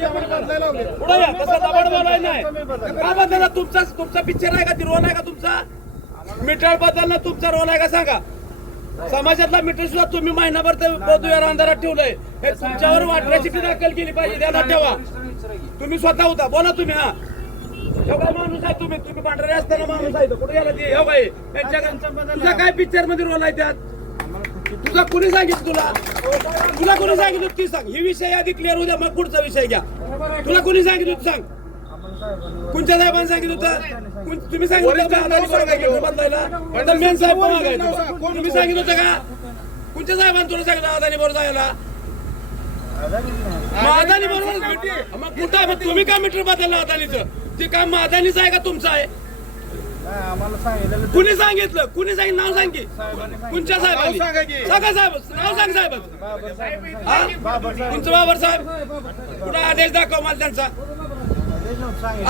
पुढे या, तसा दबाड बोलाय नाही. का बदलला? तुमचा पिक्चर आहे का, ती रोल आहे का तुमचा? मीटर बदलणं तुमचा रोल आहे का सांगा. समाजातला मीटर सुद्धा तुम्ही महिनाभर पदवीवर अंधारात ठेवलंय. हे तुमच्यावर वाटण्याची दाखल केली पाहिजे, ध्यानात ठेवा. तुम्ही स्वतः होता, बोला तुम्ही. हा एवढा माणूस आहे तुम्ही पांढरे असताना माणूस आहे, कुठे गेला ते? तुझा काय पिक्चर मध्ये रोल आहे त्यात? तुझा कुणी सांगितलं तुला कुणी सांगितलं ती सांग. ही विषय आधी क्लिअर होऊ द्या, मग पुढचा विषय घ्या. तुला कुणी सांगितलं सांग. कोणत्या साहेबांनी सांगितलं होतं? तुम्ही सांगितलं का बदलायला? मेन साहेब तुम्ही सांगितलं होतं का? कोणत्या साहेबांनी तुला सांगितलं अदानी बरोबर जायला? अदानी बरोबर मग कुठं आहे? मग तुम्ही का मीटर बदलला अदानीचं? ते काम अदानीचं आहे का तुमचं आहे? कुणी सांगितलं? कुणी सांगितलं? नाव सांग की. कोणत्या साहेबांनी सांगा? साहेब नाव सांग. साहेब तुमचं बाबर साहेब कुठं आदेश दाखव मला त्यांचा.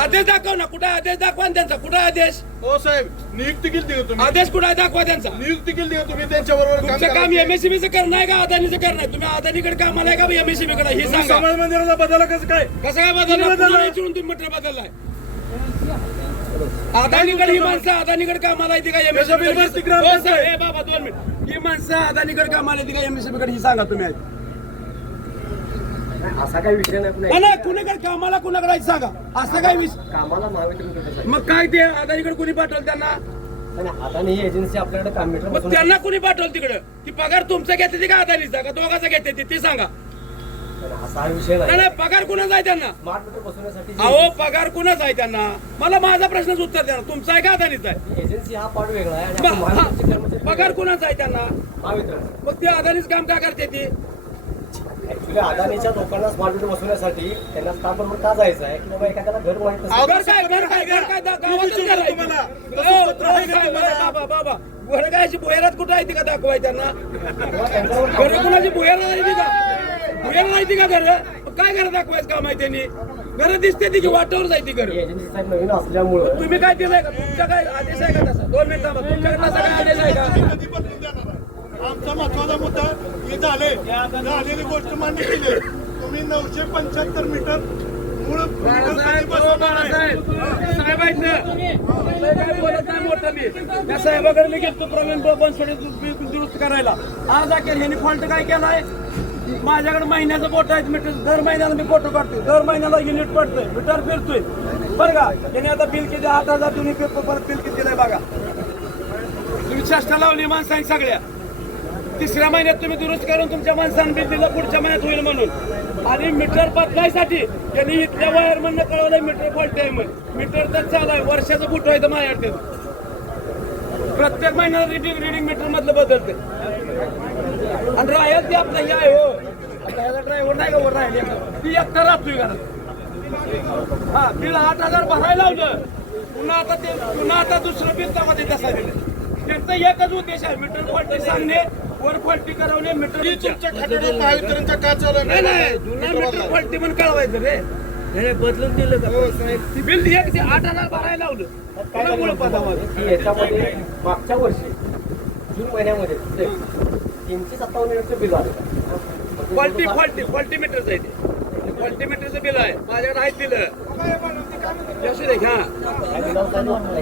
आदेश दाखव ना, कुठं आदेश दाखवा त्यांचा. कुठं आदेश? हो साहेब, नियुक्ती केली तुम्ही. आदेश कुठं दाखवा त्यांचा. नियुक्ती केली तुम्ही त्यांच्याबरोबर. तुमचं काम एमएससीबीचं करणं आहे का अदानीचं करणं आहे? तुम्ही अदानीकडे कामाला आहे का एमएससीबी कडे? हे सांगा. समाज मंदिराला बदला कसं काय? कसं काय बदलला? विचारून तुम्ही मीटर बदललाय. अदानीकडे ही माणसं अदानीकडे कामाला येते का एमएससीबी? बाबा 2 मिनिट. ही माणसं अदानीकडे कामाला येते का एमएससीबी कडे? ही सांगा तुम्ही. असा काही विषय नाही. नाही कुणाकडे कामाला कुणाकडे आहे सांगा. असं काय विषय? कामाला महावितरण मग काय ते अदानीकडे कुणी पाठवलं त्यांना? अदानी ही एजन्सी आपल्याकडे काम मीटर मग त्यांना कुणी पाठवलं तिकडं? ती पगार तुमचा घेते का अदानीचा का दोघाचा घेते ती सांगा. असा हा विषय नाही. नाही पगार कुणाचा आहे त्यांना? स्मार्ट मीटर बसवण्यासाठी अहो पगार कुणाचा आहे त्यांना? मला माझा प्रश्नाचं उत्तर द्या. तुमचा आहे का अदानीचा आहे? एजन्सी हा पार्ट वेगळा आहे आणि आपण महावितरणचे कर्मचारी पगार कुणाचा आहे त्यांना? महावितरण. मग ते अदानीच काम का करते ती? ऍक्च्युली अदानीच्या लोकांना स्मार्ट मीटर बसवण्यासाठी त्यांना स्टाफ बरोबर का जायचं आहे की बाबा एखाद्याला घर माहित नसेल. घर काय गावातच घर आहे तुम्हाला. बाबा घर काय अशी भुयारात कुठं आहे ती का दाखवाय त्यांना? घर कुणाची भुयारा नाही का? भुयारा नाही का घर? काय घर दाखवायचं काम आहे त्यांनी? घर दिसते ती की वाटावर जायची घर. एजन्सी साहेब नवीन असल्यामुळं तुम्ही काय दिलंय का? तुमचा काय आदेश आहे का तसा? 2 मिनिट तुमच्याकडे तसा काय आदेश आहे का? आमचा महत्वाचा मुद्दा हे झालेली गोष्ट मान्य केली. तुम्ही 975 मीटर मूळ साहेब आहेत ना, काय बोलत नाही मोठं मी. त्या साहेबाकडे मी गेलो प्रवीण बनसोडे दुरुस्त करायला. आज अखेर यांनी फॉल्ट काय केलाय? माझ्याकडे महिन्याचं बोट आहे मीटर. दर महिन्याला मी फोटो काढतोय, दर महिन्याला युनिट पडतोय, मीटर फिरतोय बरं का. त्यांनी आता बिल किती 8,000 तुम्ही परत बिल किती दिलंय बघा. तुम्ही चेष्टा लावली माणसांनी सगळ्या. 3ऱ्या महिन्यात तुम्ही दुरुस्त करून तुमच्या माणसांनी बिल दिलं पुढच्या महिन्यात होईल म्हणून. आणि मीटर बदलायसाठी त्यांनी इथल्या वायरमॅननं कळवलंय मीटर फॉल्ट आहे म्हणून. मीटर तर चालू आहे, वर्षाचं फुट व्हायचं माझ्याकडे. प्रत्येक महिन्याला रिडिंग मीटर मधलं बदलते. आणि राहील ते आपलं हे आहे हो. आता ह्याचा ड्रायव्हर नाही का वर राहिले ती एकटा राहतोय घरात. हा बिल 8,000 भरायला लावलं. पुन्हा आता दुसरं बिल त्यामध्ये तसा दिलं. त्यांचा एकच उद्देश आहे मीटर क्वालिटी सांगणे, वर क्वालिटी करवणे. मीटर महावितरणचा का चालू आहे? नाही जुना मीटर क्वालिटी पण कळवायचं रे. बदलून दिलं का? बिल एक ते 8,000 भरायला लावलं. कोणामुळे पदावर? की याच्यामध्ये मागच्या वर्षी जून महिन्यामध्ये 357 युनिटचं बिल आलं. क्वालिटी मीटरचं आहे ते. क्वालिटी मीटरचं बिल आहे माझ्याकडे आहे दिलं. असू दे घ्या.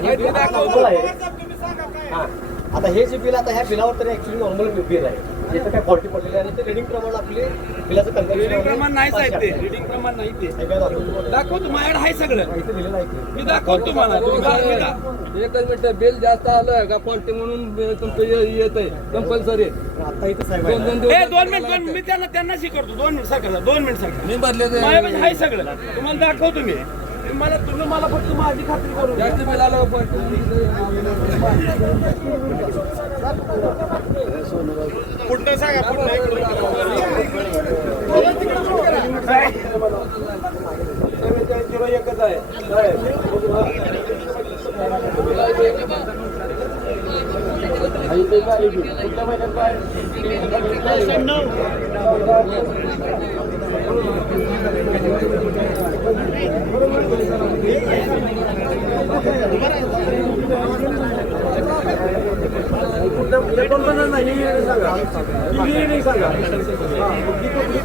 हे बिल नॉर्मल आहे. हा आता हे जे बिल आता ह्या बिलावर तरी ऍक्च्युली नॉर्मल बिल आहे. याचं काय फॉल्टी पडलेलं आहे आणि ते रिडिंग प्रमाण आपले बिलाचं रिडिंग प्रमाण नाही साहेब ते. रिडिंग प्रमाण नाही ते. दाखवतो माझ्याकडे आहे सगळं. दिलेलं आहे मी दाखवतो तुम्हाला. एकच मिनिट बिल जास्त आलं का फॉल्टी म्हणून तुमचं येत आहे कंपल्सरी. आता इथं साहेब 2 मिनिट मी त्यांना शिकवतो. 2 मिनिट सारखं 2 मिनिट सारखं मी बदले माझ्याकडे आहे सगळं तुम्हाला दाखवतो मी. मला तुम्ही मला फक्त माझी खात्री करून द्या. जास्त बिल आलं पुढनं सांगा पुढनं एकच आहे कोण नाही सांगा नाही सांगा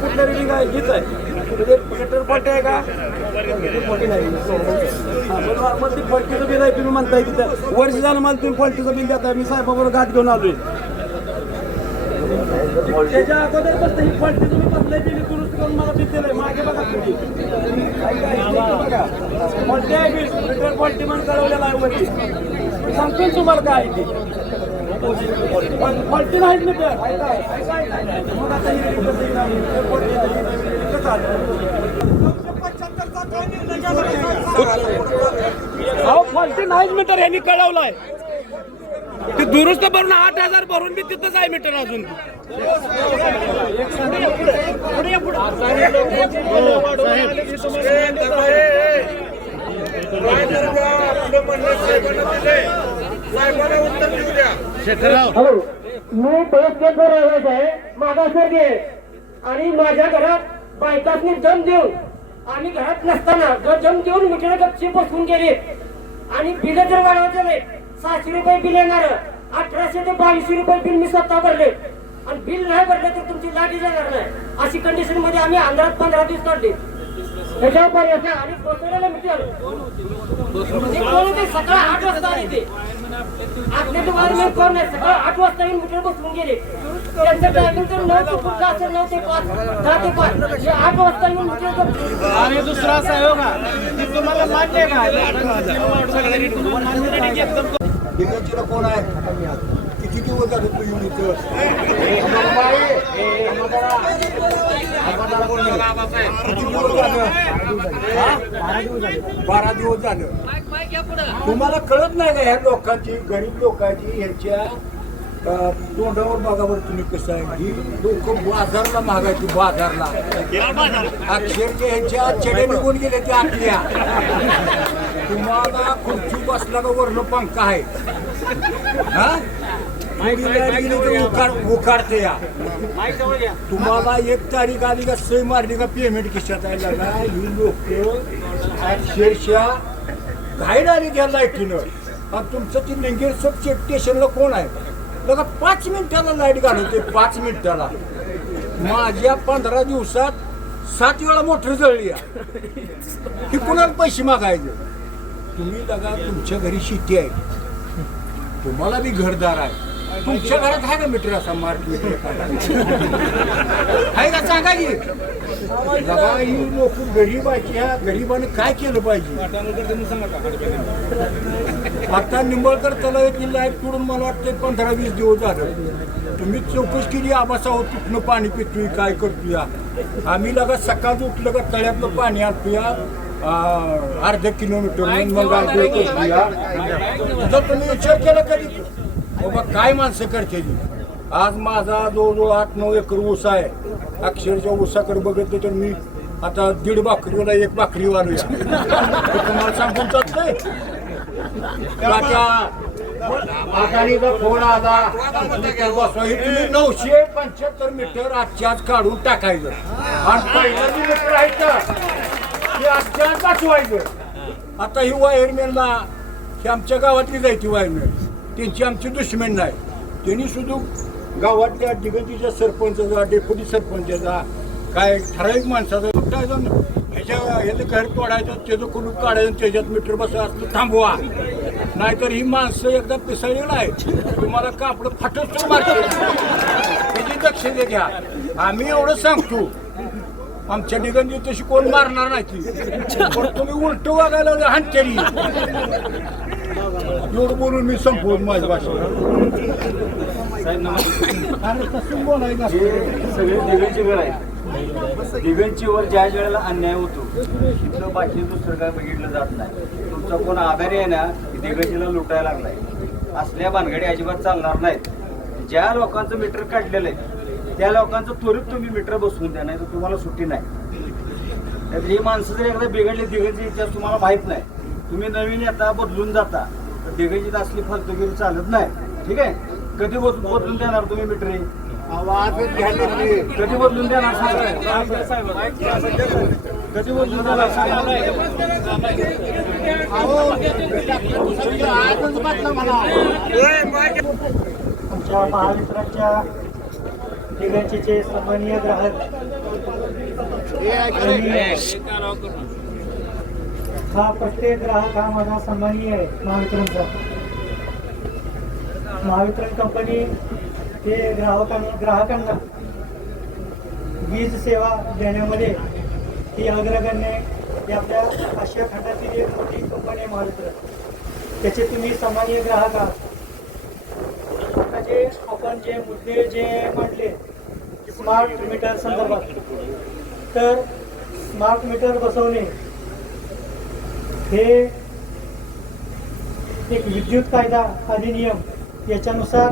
कुठल्या रिडिंग आहे हीच आहे पेट्रोल पॉटी आहे का पॉटी नाही मग ती पॉल्टीचं बिल आहे तुम्ही म्हणताय तिथं वर्ष झालं मला तुम्ही पॉल्टीचं बिल देताय मी साहेबाबरोबर गाठ घेऊन आलोय त्याच्या अगोदर पण ही पॉल्टी तुम्ही बदलाय दिली दुरुस्त करून मला बिल दिलंय मागे बघा तुम्ही पॉल्टी आहे बिल पेट्रोल पॉल्टी म्हणून कळवलेलं आहे वरती सांगतो तुम्हाला काय आहे ते पॉल्टी नाहीत ना तर मग आता अहो फॉल्टी नाहीच मीटर यांनी कळवलंय ते दुरुस्त भरून 8,000 भरून बी तिथंच आहे मीटर अजून हॅलो मी बसकेंद्र रहिवासी आहे मागासवर्गीय आहे आणि माझ्या घरात बायकांनी जम देऊन आणि घरात नसताना जम देऊन मीटर गच्ची बसवून गेले आणि बिल जर वाढवायचं नाही 600 रुपये बिल येणार 1800 ते 2200 रुपये बिल मी स्वतः भरले आणि बिल नाही भरले तर तुमची लाठी जाणार नाही अशी कंडिशन मध्ये आम्ही अंधारात 15 दिवस काढले त्याच्यावर पर्याय आणि बसवलेलं मीटर सकाळ 8 वाजता आले ते आपल्या दुकानात कोण नाही सकाळ 8 वाजता येऊन मीटर बसवून गेले त्यांचं टायमिंग तर 9 ते 5 असेल 9 ते 5 10 ते 5 हे 8 वाजता येऊन मीटर आणि दुसरा असा आहे हो का की तुम्हाला मान्य आहे का डिगंजीला कोण आहे किती दिवस झाले तू येऊन इथं किती दिवस झालं 12 दिवस झालं तुम्हाला कळत नाही का ह्या लोकांची गरीब लोकांची ह्यांच्या तोंडावर बघा बरं तुम्ही कसं आहे ही लोक बाजारला मागायची बाजारला अक्षरशः ह्यांच्या चढे निघून गेले ते आपल्या तुम्हाला खुर्ची बसला का वरण पंखा आहे हा उखाडते या तुम्हाला 1 तारीख आली का सही मारली का पेमेंट खिशात आहे लागा ही लोक अक्षरशः घाईड आली त्या लाईटीनं आणि तुमचं ती लिंगेर सब स्टेशनला कोण आहे बघा 5 मिनिटाला लाईट घालवते 5 मिनिटाला माझ्या 15 दिवसात 7 वेळा मोटर जळली ही कुणाला पैसे मागायचे तुम्ही लगा तुमच्या घरी शेती आहे तुम्हाला बी घरदार आहे तुमच्या घरात आहे का मीटर असा मार्क मीटर आहे का सांगा की बघा ही लोक गरीब आहेत ह्या गरीबाने काय केलं पाहिजे आता निंबळकर तलावाची लाईट तोडून मला वाटतं 15-20 दिवस झालं तुम्ही चौकशी केली आबासा होत कुठनं पाणी पितोय काय करतोय आम्ही लगा सकाळचं उठलं का तळ्यातलं पाणी आणतोय अर्धा किलोमीटर मग जर तुम्ही विचार केला कधी बाबा काय माणसं करते आज माझा जवळजवळ 8-9 एकर ऊस आहे अक्षरच्या ऊसाकडे बघितलं तर मी आता 1.5 भाकरीला 1 भाकरी वाढूया तुम्हाला सांगून जात नाही आघाडीचा फोन आला बसवा तुम्ही 975 मीटर आजच्या आज काढून टाकायचं आणि पहिलं जी मीटर आहे ते आजच्या आज वाचवायचं आता ही वायरमॅनला ही आमच्या गावातली जायची वायरमॅन त्यांची आमची दुश्मन नाही त्यांनी सुद्धा गावातल्या दिगंजीच्या सरपंचाचा डेप्युटी सरपंचाचा काय ठराविक माणसाचा ह्याचं घर तोडायचं त्याचं कुलूप काढायचं त्याच्यात मीटर बसा असलं थांबवा नाहीतर ही माणसं एकदा पिसाळलेलं आहे तुम्हाला कापड फाटच मारते त्याची दक्षता घ्या आम्ही एवढं सांगतो आमच्या दिगंजी तशी कोण मारणार नाही पण तुम्ही उलट वागायला हाणतेरी एवढं बोलून मी संपवून माझी भाषा अरे तसं बोलायचं सगळी दिगंजी वेळ आहे दिव्यांचीवर ज्या वेळेला अन्याय होतो तिथं बाकी दुसरं काय बघितलं जात नाही. तुमचा कोण आभारी आहे ना की दिव्यांचीला लुटायला लागलाय. असल्या भानगडी अजिबात चालणार नाहीत. ज्या लोकांचं मीटर काढलेलं आहे त्या लोकांचं त्वरित तुम्ही मीटर बसवून द्या, नाही तर तुम्हाला सुट्टी नाही. नाहीतर ही माणसं जर एकदा बिघडली दिव्यांची इतिहास तुम्हाला माहित नाही. तुम्ही नवीन येता बदलून जाता तर दिव्यांची असली फालतूगिरी चालत नाही. ठीक आहे, कधी बदलून देणार तुम्ही मीटर? कधी बदलून देणार सांगा. कधी बदलून देणार सांगा. आमच्या महावितरणच्या दिव्यांचीचे सन्माननीय ग्राहक हा प्रत्येक ग्राहक हा माझा सन्माननीय आहे. महावितरणचा महावितरण कंपनी हे ग्राहकांना वीज सेवा देण्यामध्ये ही अग्रगण्य ही आपल्या आशिया खंडातील एक मोठी कंपनी आहे महावितरण. त्याचे तुम्ही सामान्य ग्राहक आहात. आता जे आपण जे मुद्दे जे मांडले स्मार्ट मीटर संदर्भात, तर स्मार्ट मीटर बसवणे हे एक विद्युत कायदा अधिनियम याच्यानुसार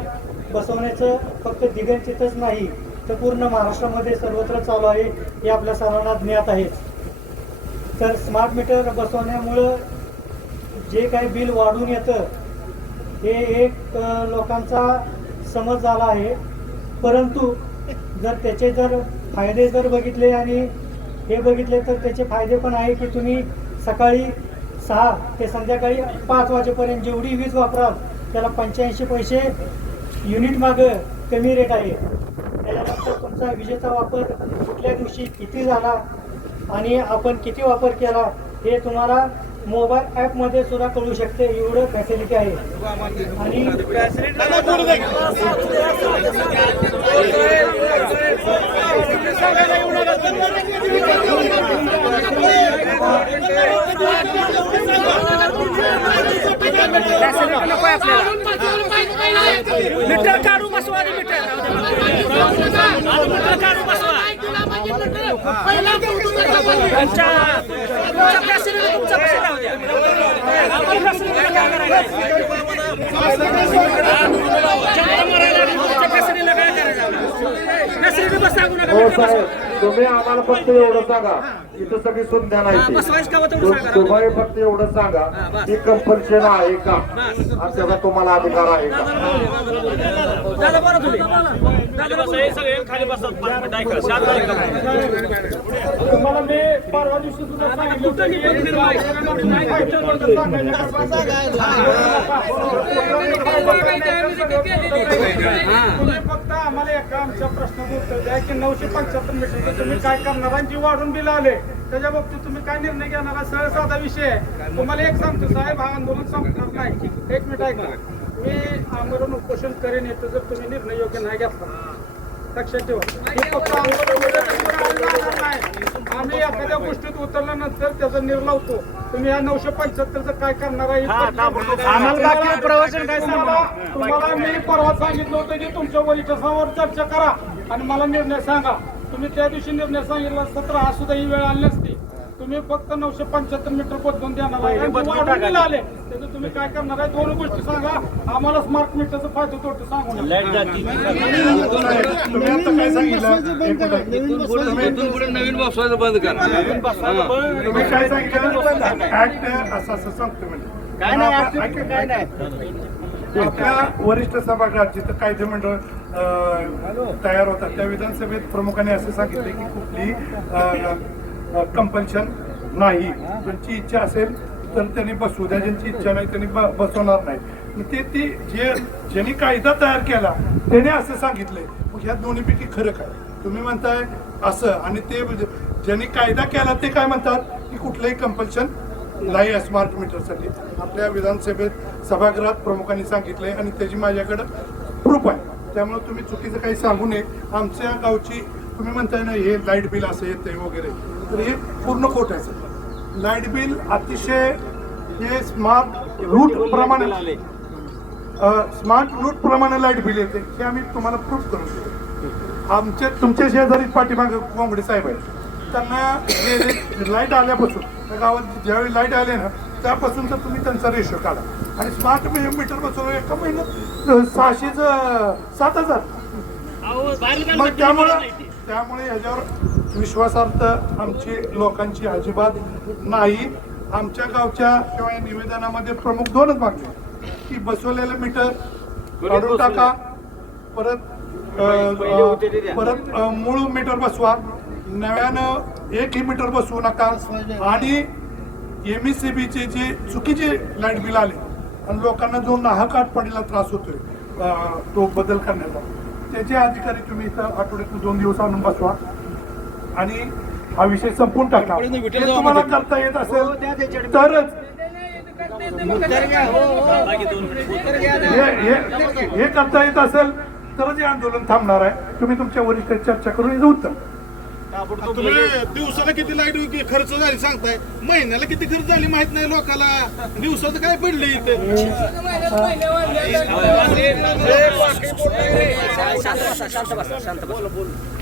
बसवण्याचं फक्त दिगंचितच नाही तर पूर्ण महाराष्ट्रामध्ये सर्वत्र चालू आहे हे आपल्या सर्वांना ज्ञात आहेच. तर स्मार्ट मीटर बसवण्यामुळं जे काही बिल वाढून येतं हे एक लोकांचा समज झाला आहे. परंतु जर त्याचे जर फायदे जर बघितले आणि हे बघितले तर त्याचे फायदे पण आहे की तुम्ही सकाळी 6 ते संध्याकाळी 5 वाजेपर्यंत जेवढी वीज वापराल त्याला 85 पैसे युनिट मागं कमी रेट आहे. त्याच्यानंतर तुमचा विजेचा वापर कुठल्या दिवशी किती झाला आणि आपण किती वापर केला हे तुम्हाला मोबाईल ॲपमध्ये सुद्धा कळू शकते. एवढं फॅसिलिटी आहे. आणि मीटर काढू बसवा आणि मीटर काढू बसवा. तुमच्या फॅसिलिटी तुमच्या पैसे राहू द्या. आम्हाला फॅसिलिटी काय करायचं? तुमच्या फॅसिलिटीला काय करायचं? फॅसिलिटी बस सांगू नका. हो साहेब, तुम्ही आम्हाला फक्त एवढं सांगा, इथं सगळी सुंद्या नाही. तुम्ही फक्त एवढं सांगा की कंपल्शन आहे का आणि त्याचा तुम्हाला अधिकार आहे का? दादा बरं तुम्ही दादा सगळे खाली बसतात. तुम्हाला मी परवा दिवशी सुद्धा सांगितलं तुम्ही फक्त आम्हाला एका आमच्या प्रश्नाचं उत्तर द्या की 975 मीटरचं तुम्ही काय करणार आणि जी वाढून बिल आले त्याच्या बाबतीत तुम्ही काय निर्णय घेणार? हा सरळ साधा विषय आहे. तुम्हाला एक सांगतो साहेब, हा आंदोलन संपणार नाही. 1 मिनिट ऐका, मी आमरण उपोषण करेन येतो जर तुम्ही निर्णय योग्य नाही घेतला. लक्षात ठेवा, हे फक्त आंदोलन नाही. आम्ही एखाद्या गोष्टीत उतरल्यानंतर त्याचा निर्णय लावतो. तुम्ही या 975चं काय करणार आहे? तुम्हाला मी परवा सांगितलं होतं की तुमच्या वरिष्ठांवर चर्चा करा आणि मला निर्णय सांगा. तुम्ही त्या दिवशी निर्णय सांगितला असता तर हा सुद्धा ही वेळ आली नसती. तुम्ही फक्त 975 मीटर बदलून देणार आहे. वाढून आले त्याचं तुम्ही काय करणार आहे? 2 गोष्टी सांगा आम्हाला. स्मार्ट मीटरचं फायदा तोटे सांगू नका. तुम्ही आता काय सांगितलं? इथून पुढे नवीन बसवायचं बंद करा. तुम्ही काय सांगितलं? ऍक्ट असं सांगतो म्हणजे काय नाही. आपल्या वरिष्ठ सभागृहात जिथं कायदेमंडळ तयार होतात त्या विधानसभेत प्रमुखाने असे सांगितले की कुठली कंपल्शन नाही. ज्यांची इच्छा असेल तर त्यांनी बसवू द्या, ज्यांची इच्छा नाही त्यांनी बसवणार नाही. ते ज्यांनी कायदा तयार केला त्याने असं सांगितलंय. मग ह्या दोन्हीपैकी खरं काय? तुम्ही म्हणताय असं आणि ते ज्यांनी कायदा केला ते काय म्हणतात की कुठलंही कंपल्शन नाही आहे स्मार्ट मीटरसाठी. आपल्या विधानसभेत सभागृहात प्रमुखांनी सांगितलंय आणि त्याची माझ्याकडं प्रूफ आहे. त्यामुळे तुम्ही चुकीचं काही सांगू नये. आमच्या गावची तुम्ही म्हणताय ना हे लाईट बिल असं येते वगैरे, तर हे पूर्ण खोट आहे सर. लाईट बिल अतिशय हे स्मार्ट रूट प्रमाणे लाईट बिल येते हे आम्ही तुम्हाला प्रूफ करू शकतो. तुमच्या शेजारी पाठीमागे कोंबडे साहेब आहेत त्यांना लाईट आल्यापासून त्या गावात ज्यावेळी लाईट आले ना त्यापासूनचा तुम्ही त्यांचा रेशो काढा आणि स्मार्ट मीटर बसवलं एका महिन्यात 7,000 मग त्यामुळे ह्याच्यावर विश्वासार्थ आमची लोकांची अजिबात नाही. आमच्या गावच्या किंवा या निवेदनामध्ये प्रमुख 2च मागणी की बसवलेलं मीटर काढून टाका, परत मूळ मीटर बसवा, नव्यानं एकही मीटर बसवू नका आणि MSCBचे जे चुकीचे लाईट बिल आले आणि लोकांना जो नाहक आठवडीला त्रास होतोय तो बदल करण्याचा त्याचे अधिकारी तुम्ही इथं आठवड्यातून 2 दिवस आणून बसवा आणि हा विषय संपून टाका. हे तुम्हाला करता येत असेल तरच हे करता येत असेल तरच हे आंदोलन थांबणार आहे. तुम्ही तुमच्या वरिष्ठ चर्चा करून याचं उत्तर तुम्ही दिवसाला किती लाईट खर्च झाली सांगताय, महिन्याला किती खर्च झाली माहित नाही लोकांना, दिवसाचं काय पडलं इथे.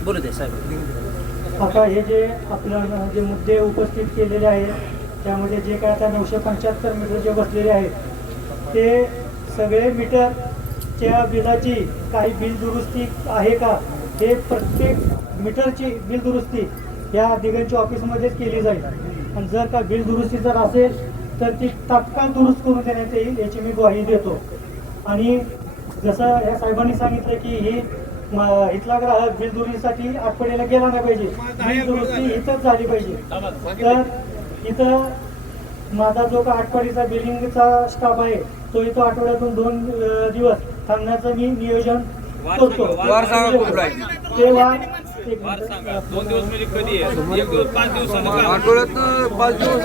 बोलू दे साहेब. आता हे जे आपल्याला जे मुद्दे उपस्थित केलेले आहेत त्यामध्ये जे काय आता 975 मीटर जे बसलेले आहेत ते सगळे मीटरच्या बिलाची काही बिल दुरुस्ती आहे का, हे प्रत्येक मीटरची बिल दुरुस्ती या दिगंची ऑफिसमध्येच केली जाईल आणि जर का बिल दुरुस्ती जर असेल तर ती तात्काळ दुरुस्त करून देण्यात येईल याची मी ग्वाही देतो. आणि जसं या साहेबांनी सांगितलं की ही इथला ग्राहक बिल दुरुस्तीसाठी आठवड्याला गेला नाही पाहिजे, बिल दुरुस्ती इथंच झाली पाहिजे. तर इथं माझा जो का आठवडीचा बिलिंगचा स्टाफ आहे तो इथं आठवड्यातून 2 दिवस थांबण्याचं मी नियोजन करतो. ते वार 2 दिवस म्हणजे कधी आहे? 1 दिवस 5 दिवसानं आठवड्यात 5 दिवस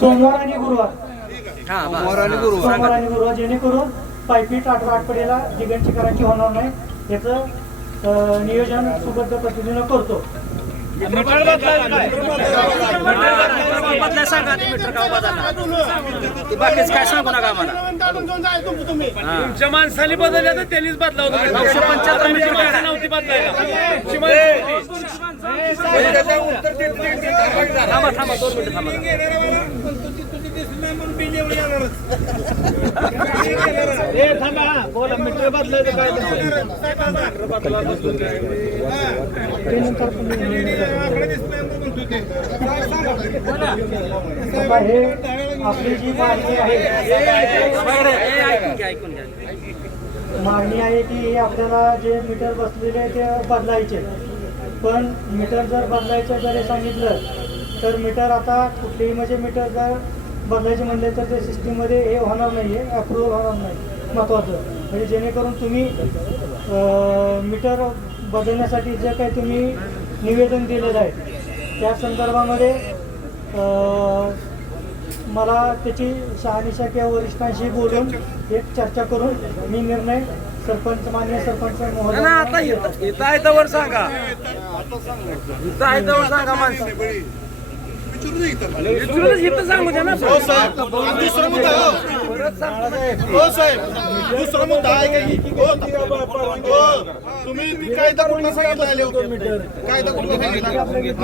सोमवार आणि गुरुवार, सोमवार आणि गुरुवार जेणेकरून पायपीट आठवड्याला दिगंचीकरांची होणार नाही याचं नियोजन सुबद्ध पद्धतीनं करतो. काय सांगू नका आम्हाला. तुमच्या माणसाने बदलल्या तर त्यांनीच बदला होता. 975 मीटर नव्हती बदलायला. थांबा 2 मिनिटं थांबा. बोला मीटर बदलायचं काय हे आपली जी मागणी आहे की आपल्याला जे मीटर बसलेले ते बदलायचे, पण मीटर जर बदलायचं जरी सांगितलं तर मीटर आता कुठलेही म्हणजे मीटर जर बदलायचे म्हणले तर ते सिस्टीममध्ये हे होणार नाही आहे, अप्रूव्हल होणार नाही. महत्त्वाचं म्हणजे जेणेकरून तुम्ही मीटर बदलण्यासाठी जे काही तुम्ही निवेदन दिलेलं आहे त्या संदर्भामध्ये मला त्याची शहानिशा किंवा वरिष्ठांशी बोलून एक चर्चा करून मी निर्णय मान्य सरपंच महोदय आता इथं आहे तर सांगा, इथं आहे तर सांगा माणसं इथं सांगू द्या ना. दुसरा मुद्दा हो साहेब, दुसरा मुद्दा आहे तुम्ही कायदा कुठला सांगितला आले होते, कायदा कुठला सांगितला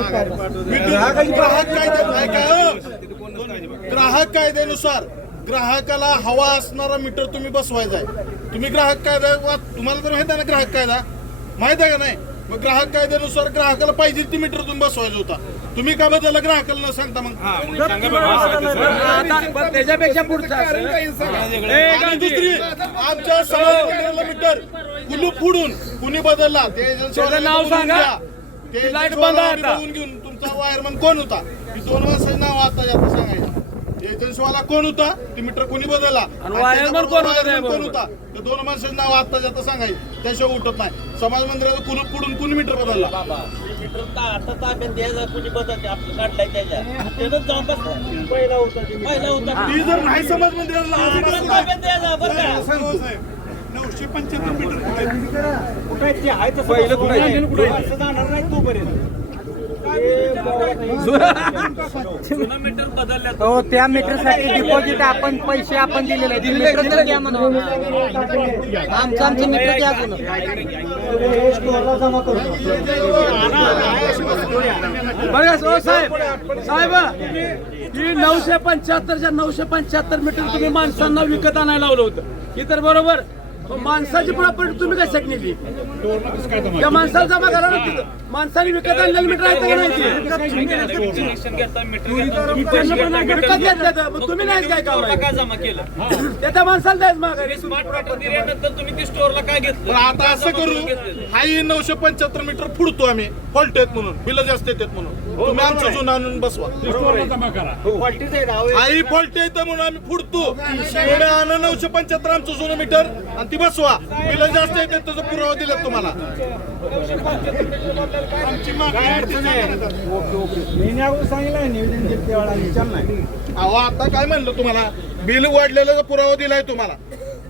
ग्राहक कायद्यानुसार ग्राहकाला हवा असणारा मीटर तुम्ही बसवायचा आहे. तुम्ही ग्राहक कायदा तुम्हाला तर माहित आहे ना, ग्राहक कायदा माहित आहे का नाही? मग ग्राहक कायद्यानुसार ग्राहकाला पाहिजे ती मीटर तुम्ही बसवायचा होता. तुम्ही का बदलला ग्राहकाला न सांगता? मग त्याच्यापेक्षा पुढचा दुसरी आमच्या समाज मंदिराला मीटर कुलूप फोडून कुणी बदलला त्याचं नाव सांगा. ते लाईट बंद आहे आता. घेऊन तुमचा वायरमन कोण होता? ही 2 माणसाची नाव आता जाता सांगायचं. एजन्सीवाला कोण होता? ती मीटर कोणी बदलला? वायरमन कोण होता? ते 2 माणसाची नाव आता जाता सांगायचं. त्याशिवाय उठत नाही. समाज मंदिराचं कुलूप फोडून कुणी मीटर बदलला? ती जर नाही समाज मंदिराला 975 मीटर कुठे जाणार नाही तोपर्यंत. हो त्या मीटरसाठी डिपॉझिट आपण पैसे आपण दिलेले मीटर तर घ्या म्हणून आमचं मीटर घ्या. सगळे हे स्टोअरला जमा करतो. बघा हो साहेब साहेब ही 975 मीटर तुम्ही माणसांना विकत आणायला लावलं होतं ही तर बरोबर. मग माणसाची प्रॉपर्टी तुम्ही कशात नेली? त्या माणसाला जमा करा ना तिथं. माणसाने विकत आणलेलं मीटर आहे का नाही ते? विकत घेतलं मग तुम्ही नाही काय काम जमा केलं त्या माणसाला द्यायच माघारी. स्मार्ट मीटर दिल्यानंतर तुम्ही ती स्टोअरला काय घेतलं? पण आता असं करू, हाही 975 मीटर फुडतो आम्ही, फॉल्ट आहेत म्हणून, बिल जास्त येतात म्हणून तुम्ही आमचं जुनं आणून बसवा. हाही फॉल्ट येतं म्हणून आम्ही फुडतो, तुम्ही आणा 975 आमचं जुनं मीटर आणि ती बसवा. बिल जास्त येतात त्याचा पुरावा दिलात तुम्हाला. आमची मागणी आहे ती सांगा. अहो आता काय म्हणलं तुम्हाला, बिल वाढलेला पुरावा दिलाय तुम्हाला.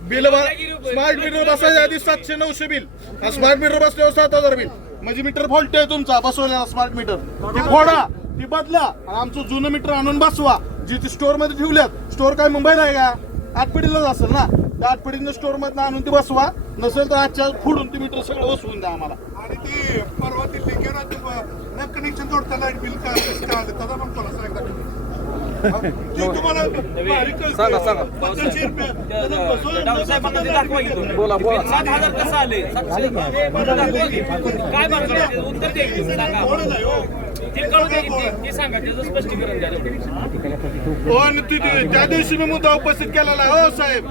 बिल स्मार्ट मीटर बसायच्या आधी 700-900 बिल, स्मार्ट मीटर बसल्यावर 7,000 बिल. म्हणजे मीटर फॉल्ट आहे तुमचा बसवलेला स्मार्ट मीटर, ती फोडा, ती बदला आणि आमचं जुनं मीटर आणून बसवा. जी ती स्टोअर मध्ये ठेवल्यात, स्टोअर काय मुंबईला आहे का? आठपडीलाच असेल ना, त्या आठपडीनं स्टोअर मध्ये आणून ती बसवा. नसेल तर आजच्या फोडून ती मीटर सगळं बसवून द्या आम्हाला. आणि ती परवा ती कनेक्शन जोडता लाईट बिल काय आलं त्याचा पण थोडासा एकदा तुम्हाला बोला 7,000 कसं आले? काय बरं उत्तर द्या ते कळू द्या की सांगा त्याचं स्पष्टीकरण द्या. पण त्या दिवशी मी मुद्दा उपस्थित केलेला आहे हो साहेब.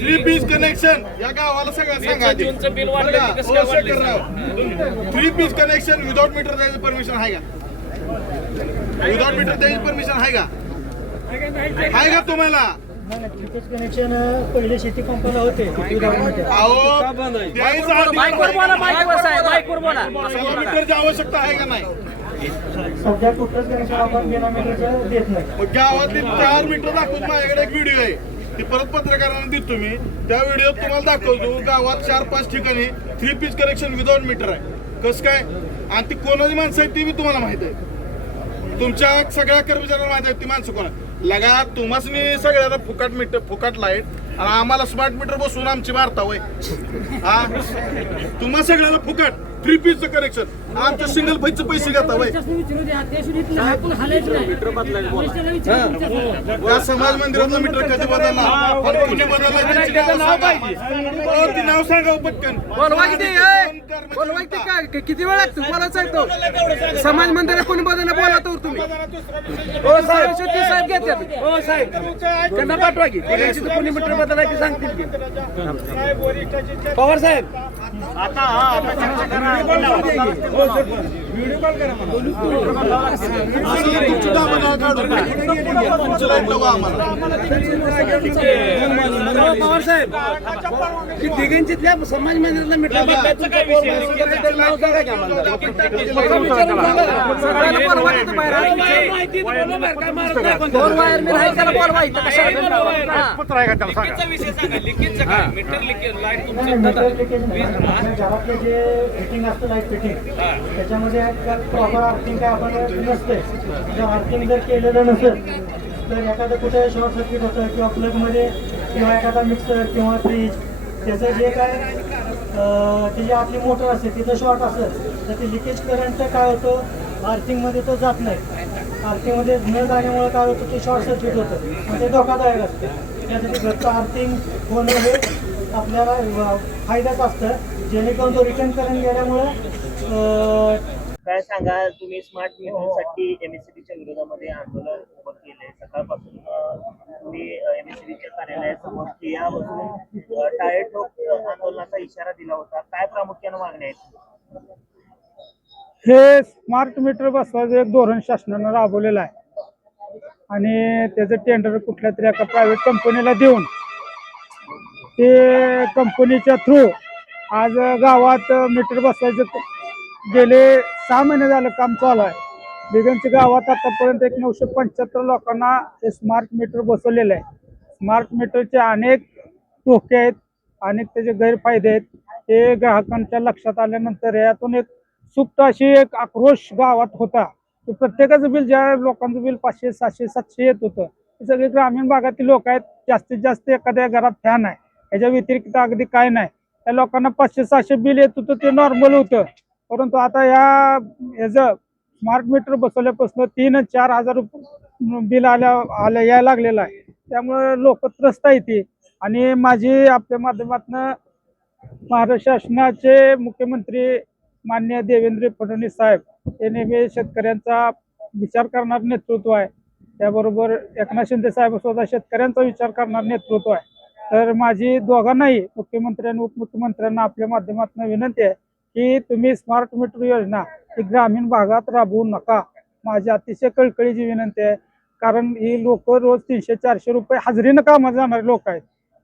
3 पीस कनेक्शन या गावाला सगळं सांगा. जूनचं बिल वाढलं कसं काय वाढलं? 3 पीस कनेक्शन विदाउट मीटर द्यायची परमिशन आहे का? विदाउट मीटर द्यायची परमिशन आहे का? आहे का तुम्हाला? लिकेज कनेक्शन पहिले शेती पंपाला होते. अहो द्यायचं आधी माईकवर बोला. मीटरची आवश्यकता आहे का नाही? सध्या कुठलंच कनेक्शन आपण बिना मीटरचं देत नाही. मग गावातली 4 मीटर दाखवून माझ्याकडे एक व्हिडिओ आहे, ती परत पत्रकारांना देतो मी. त्या व्हिडिओत तुम्हाला दाखवतो गावात 4-5 ठिकाणी 3 पीस कनेक्शन विदाउट मीटर आहे. कसं काय? आणि ती कोणाची माणसं आहेत ती बी तुम्हाला माहित आहे. तुमच्या सगळ्या कर्मचाऱ्यांना माहित आहे ती माणसं कोण लगा. तुम्हाला सगळ्याला फुकट मीटर, फुकट लाईट आणि आम्हाला स्मार्ट मीटर बसवून आमची मारता होय. हा तुम्हा सगळ्याला फुकट 3 पीसचं कनेक्शन, आमच्या सिंगल पैसे पैसे घेता होय. या समाज मंदिरातलं मीटर कधी बदलणार आणि कुणी बदलणार त्याची नाव सांगा पटकन. किती वेळ लागतो मला सांगतो. समाज मंदिर कोणी बदललं बोला तर तुम्ही. हो साहेब घेतात. हो साहेब त्यांना पाठवा की कोणी मीटर बदलायची सांगतील की. पवार साहेब व्हिडिओ कॉल करा पवार साहेब की दिगंजीतल्या समाज मंदिरातला मीटर बदलायचं काय विषय? नाव सांगा की आम्हाला. घरातले जे फिटिंग असतं लाईट फिटिंग त्याच्यामध्ये प्रॉपर आर्थिंग काय आपण नसते. जर आर्थिंग जर केलेलं नसेल तर एखादं कुठे शॉर्ट सर्किट होतं किंवा प्लगमध्ये किंवा एखादा मिक्सर किंवा फ्रीज त्याचं जे काय ती जी आपली मोटर असते तिथं शॉर्ट असेल तर ते लिकेज करंट काय होतं आर्थिंगमध्ये तो जात नाही. आर्थिंगमध्ये न जाण्यामुळे काय होतं ते शॉर्ट सर्किट होतं मग ते धोकादायक असतं. त्यासाठी घरचं आर्थिंग होणं हे आपल्याला फायद्याचं असतं जेणेकरून तो रिटर्न करून गेल्यामुळं. काय सांगा तुम्ही स्मार्ट मीटरसाठी एमएससीबीच्या विरोधामध्ये आंदोलन उभं केलंय. सकाळपासून तुम्ही एमएससीबीच्या कार्यालयासमोर ठिय्या बसून टायर ठोक आंदोलनाचा इशारा दिला होता. काय प्रामुख्याने मागण्या आहेत? हे स्मार्ट मीटर बसवायचं एक धोरण शासनानं राबवलेलं आहे आणि त्याचं टेंडर कुठल्या तरी एका प्रायव्हेट कंपनीला देऊन ते कंपनीच्या थ्रू आज गावात मीटर बसवायचं गेले 6 महिने झालं काम चालू आहे. दिगंज गावात आतापर्यंत 975 लोकांना हे स्मार्ट मीटर बसवलेलं आहे. स्मार्ट मीटरचे अनेक धोके आहेत, अनेक त्याचे गैरफायदे आहेत. हे ग्राहकांच्या लक्षात आल्यानंतर यातून एक सुप्त अशी एक आक्रोश गावात होता. प्रत्येकाचं बिल ज्या लोकांचं बिल 500, 700, 700 येत होतं हे सगळे ग्रामीण भागातील लोक आहेत. जास्तीत जास्त एखाद्या घरात फॅन आहे, ह्याच्या व्यतिरिक्त अगदी काय नाही. त्या लोकांना 500-600 बिल येत होतं ते नॉर्मल होतं. परंतु आता ह्याचं स्मार्ट मीटर बसवल्यापासून 3-4 हजार बिल यायला लागलेलं आहे. त्यामुळे लोक त्रस्त आहेत ती. आणि माझी आपल्या माध्यमातून महाराष्ट्र शासनाचे मुख्यमंत्री माननीय देवेंद्र फडणवीस साहेब हे नेहमी शेतकऱ्यांचा विचार करणार नेतृत्व आहे. त्याबरोबर एकनाथ शिंदे साहेब सुद्धा शेतकऱ्यांचा विचार करणार नेतृत्व आहे. तर माझी दोघांनाही मुख्यमंत्री आणि उपमुख्यमंत्र्यांना आपल्या माध्यमातून विनंती आहे की तुम्ही स्मार्ट मीटर योजना ही ग्रामीण भागात राबवू नका. माझी अतिशय कळकळीची विनंती आहे. कारण ही लोक रोज 300-400 रुपये हजेरीनं कामात जाणारे लोक आहेत.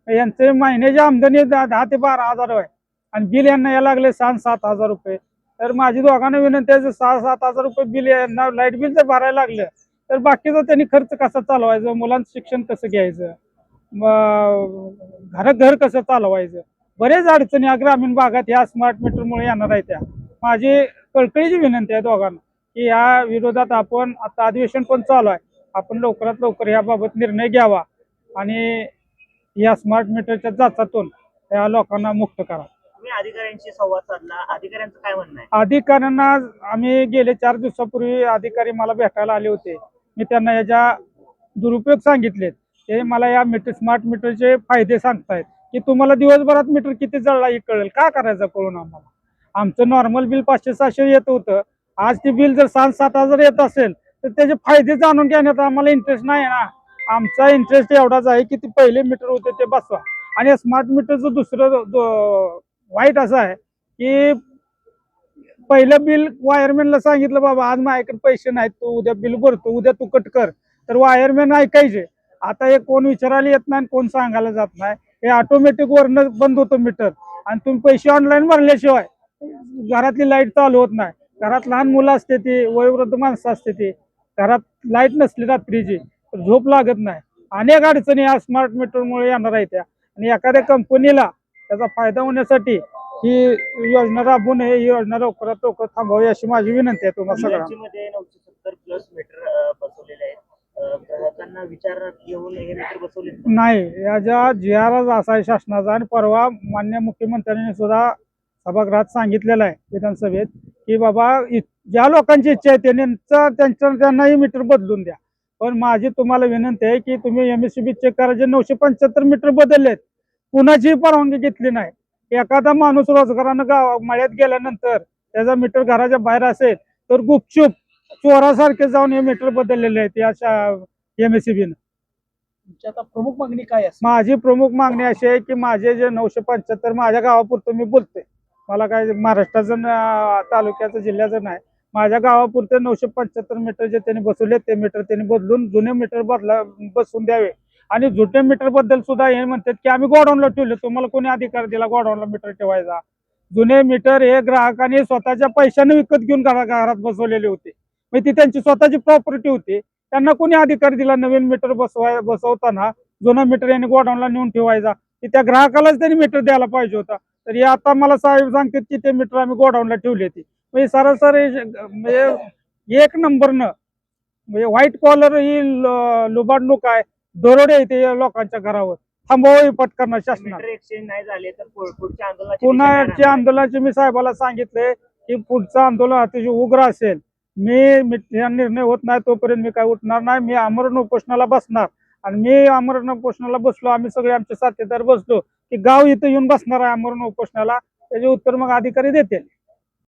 यांचे महिन्याची आमदनी 10 ते 12 हजार आहे आणि बिल यांना यायला लागले 6-7 हजार रुपये. तर माझी दोघांना विनंती आहे, 6-7 हजार रुपये बिल यांना लाईट बिल जर भरायला लागलं तर बाकीचा त्यांनी खर्च कसा चालवायचा, मुलांचं शिक्षण कसं घ्यायचं, घर कसं चालवायचं, बरेच अडचणी या ग्रामीण भागात या स्मार्ट मीटरमुळे येणार आहे. त्या माझी कळकळीची विनंती आहे दोघांना की या विरोधात आपण आता अधिवेशन पण चालू आहे, आपण लवकरात लवकर याबाबत निर्णय घ्यावा आणि या स्मार्ट मीटरच्या जाचातून या लोकांना मुक्त करा. तुम्ही अधिकाऱ्यांशी संवाद साधला, अधिकाऱ्यांचं काय म्हणणं आहे? अधिकाऱ्यांना आम्ही गेले 4 दिवसापूर्वी अधिकारी मला भेटायला आले होते. मी त्यांना याच्या दुरुपयोग सांगितलेत. ते मला या स्मार्ट मीटरचे फायदे सांगतायत की तुम्हाला दिवसभरात मीटर किती जळला हे कळेल. का करायचं कळून आम्हाला? आमचं नॉर्मल बिल 500-600 येत होतं. आज ते बिल जर 7-7 हजार येत असेल तर त्याचे फायदे जाणून घेण्यात आम्हाला इंटरेस्ट नाही ना. आमचा इंटरेस्ट एवढाच आहे की ते पहिले मीटर होते ते बसवा. आणि स्मार्ट मीटरचं दुसरं वाईट असं आहे की पहिलं बिल वायरमॅनला सांगितलं बाबा आज माझ्याकडे पैसे नाहीत, तू उद्या बिल भरतो, उद्या तू कट कर, तर वायरमॅन ऐकायचे. आता हे कोण विचारायला येत नाही, कोण सांगायला जात नाही. हे ऑटोमॅटिक वरनं बंद होतं मीटर आणि तुम्ही पैसे ऑनलाईन भरल्याशिवाय घरातली लाईट चालू होत नाही. घरात लहान मुलं असते ती, वयोवृद्ध माणसं असते ती, घरात लाईट नसली रात्रीची तर झोप लागत नाही. अनेक अडचणी या स्मार्ट मीटरमुळे येणार आहेत त्या. आणि एखाद्या कंपनीला त्याचा फायदा होण्यासाठी ही योजना राबवून ही योजना लवकरात लवकर थांबवावी अशी माझी विनंती आहे तुम्हाला सगळ्यांना. राज्यामध्ये 970 प्लस मीटर बसवलेले आहेत. ग्राहकांना विचारात घेऊन हे मीटर बसवले नाही, याच्या GRच असा आहे शासनाचा. आणि परवा मान्य मुख्यमंत्र्यांनी सुद्धा सभागृहात सांगितलेलं आहे विधानसभेत की बाबा ज्या लोकांची इच्छा आहे त्यांनाही मीटर बदलून द्या. पण माझी तुम्हाला विनंती आहे की तुम्ही MSCB चेक करा. जे 975 मीटर बदललेत कुणाचीही परवानगी घेतली नाही. एखादा माणूस रोजगारानं मळ्यात गेल्यानंतर त्याचा मीटर घराच्या बाहेर असेल तर गुपचूप चोरासारखे जाऊन हे मीटर बदललेले आहेत या MSCBनं. तुमची आता प्रमुख मागणी काय आहे? माझी प्रमुख मागणी अशी आहे की माझे जे 975 माझ्या गावापुरतं मी बोलतोय, मला काय महाराष्ट्राचं तालुक्याचं जिल्ह्याचं नाही, माझ्या गावापुरते 975 मीटर जे त्यांनी बसवले ते मीटर त्यांनी बदलून जुने मीटर बसवून द्यावे. आणि जुन्या मीटर बद्दल सुद्धा हे म्हणतात की आम्ही गोडाऊनला ठेवले. तुम्हाला कोणी अधिकार दिला गोडाऊनला मीटर ठेवायचा? जुने मीटर हे ग्राहकांनी स्वतःच्या पैशाने विकत घेऊन घरात बसवलेले होते. म्हणजे ती त्यांची स्वतःची प्रॉपर्टी होती. त्यांना कोणी अधिकार दिला नवीन मीटर बसवताना जुना मीटर यांनी गोडाऊनला नेऊन ठेवायचा? की त्या ग्राहकालाच त्यांनी मीटर द्यायला पाहिजे होता. तर हे आता मला साहेब सांगतात की ते मीटर आम्ही गोडाऊनला ठेवले ती. म्हणजे सरासरी म्हणजे 1 नंबरनं म्हणजे व्हाईट कॉलर ही लुबाडणूक आहे, दरोडे येते लोकांच्या घरावर. थांबवावी पटकन शासनाने. मीटर एक्सचेंज नाही झाले तर पुढच्या आंदोलनाची पुन्हा आंदोलनाचे मी साहेबाला सांगितले की पुढचं आंदोलन अतिशय उग्र असेल. मी निर्णय होत नाही तोपर्यंत मी काय उठणार नाही. मी आमरण उपोषणाला बसणार. आणि मी आमरण उपोषणाला बसलो, आम्ही सगळे आमचे साथीदार बसलो की गाव इथं येऊन बसणार आहे आमरण उपोषणाला. त्याचे उत्तर मग अधिकारी देतील.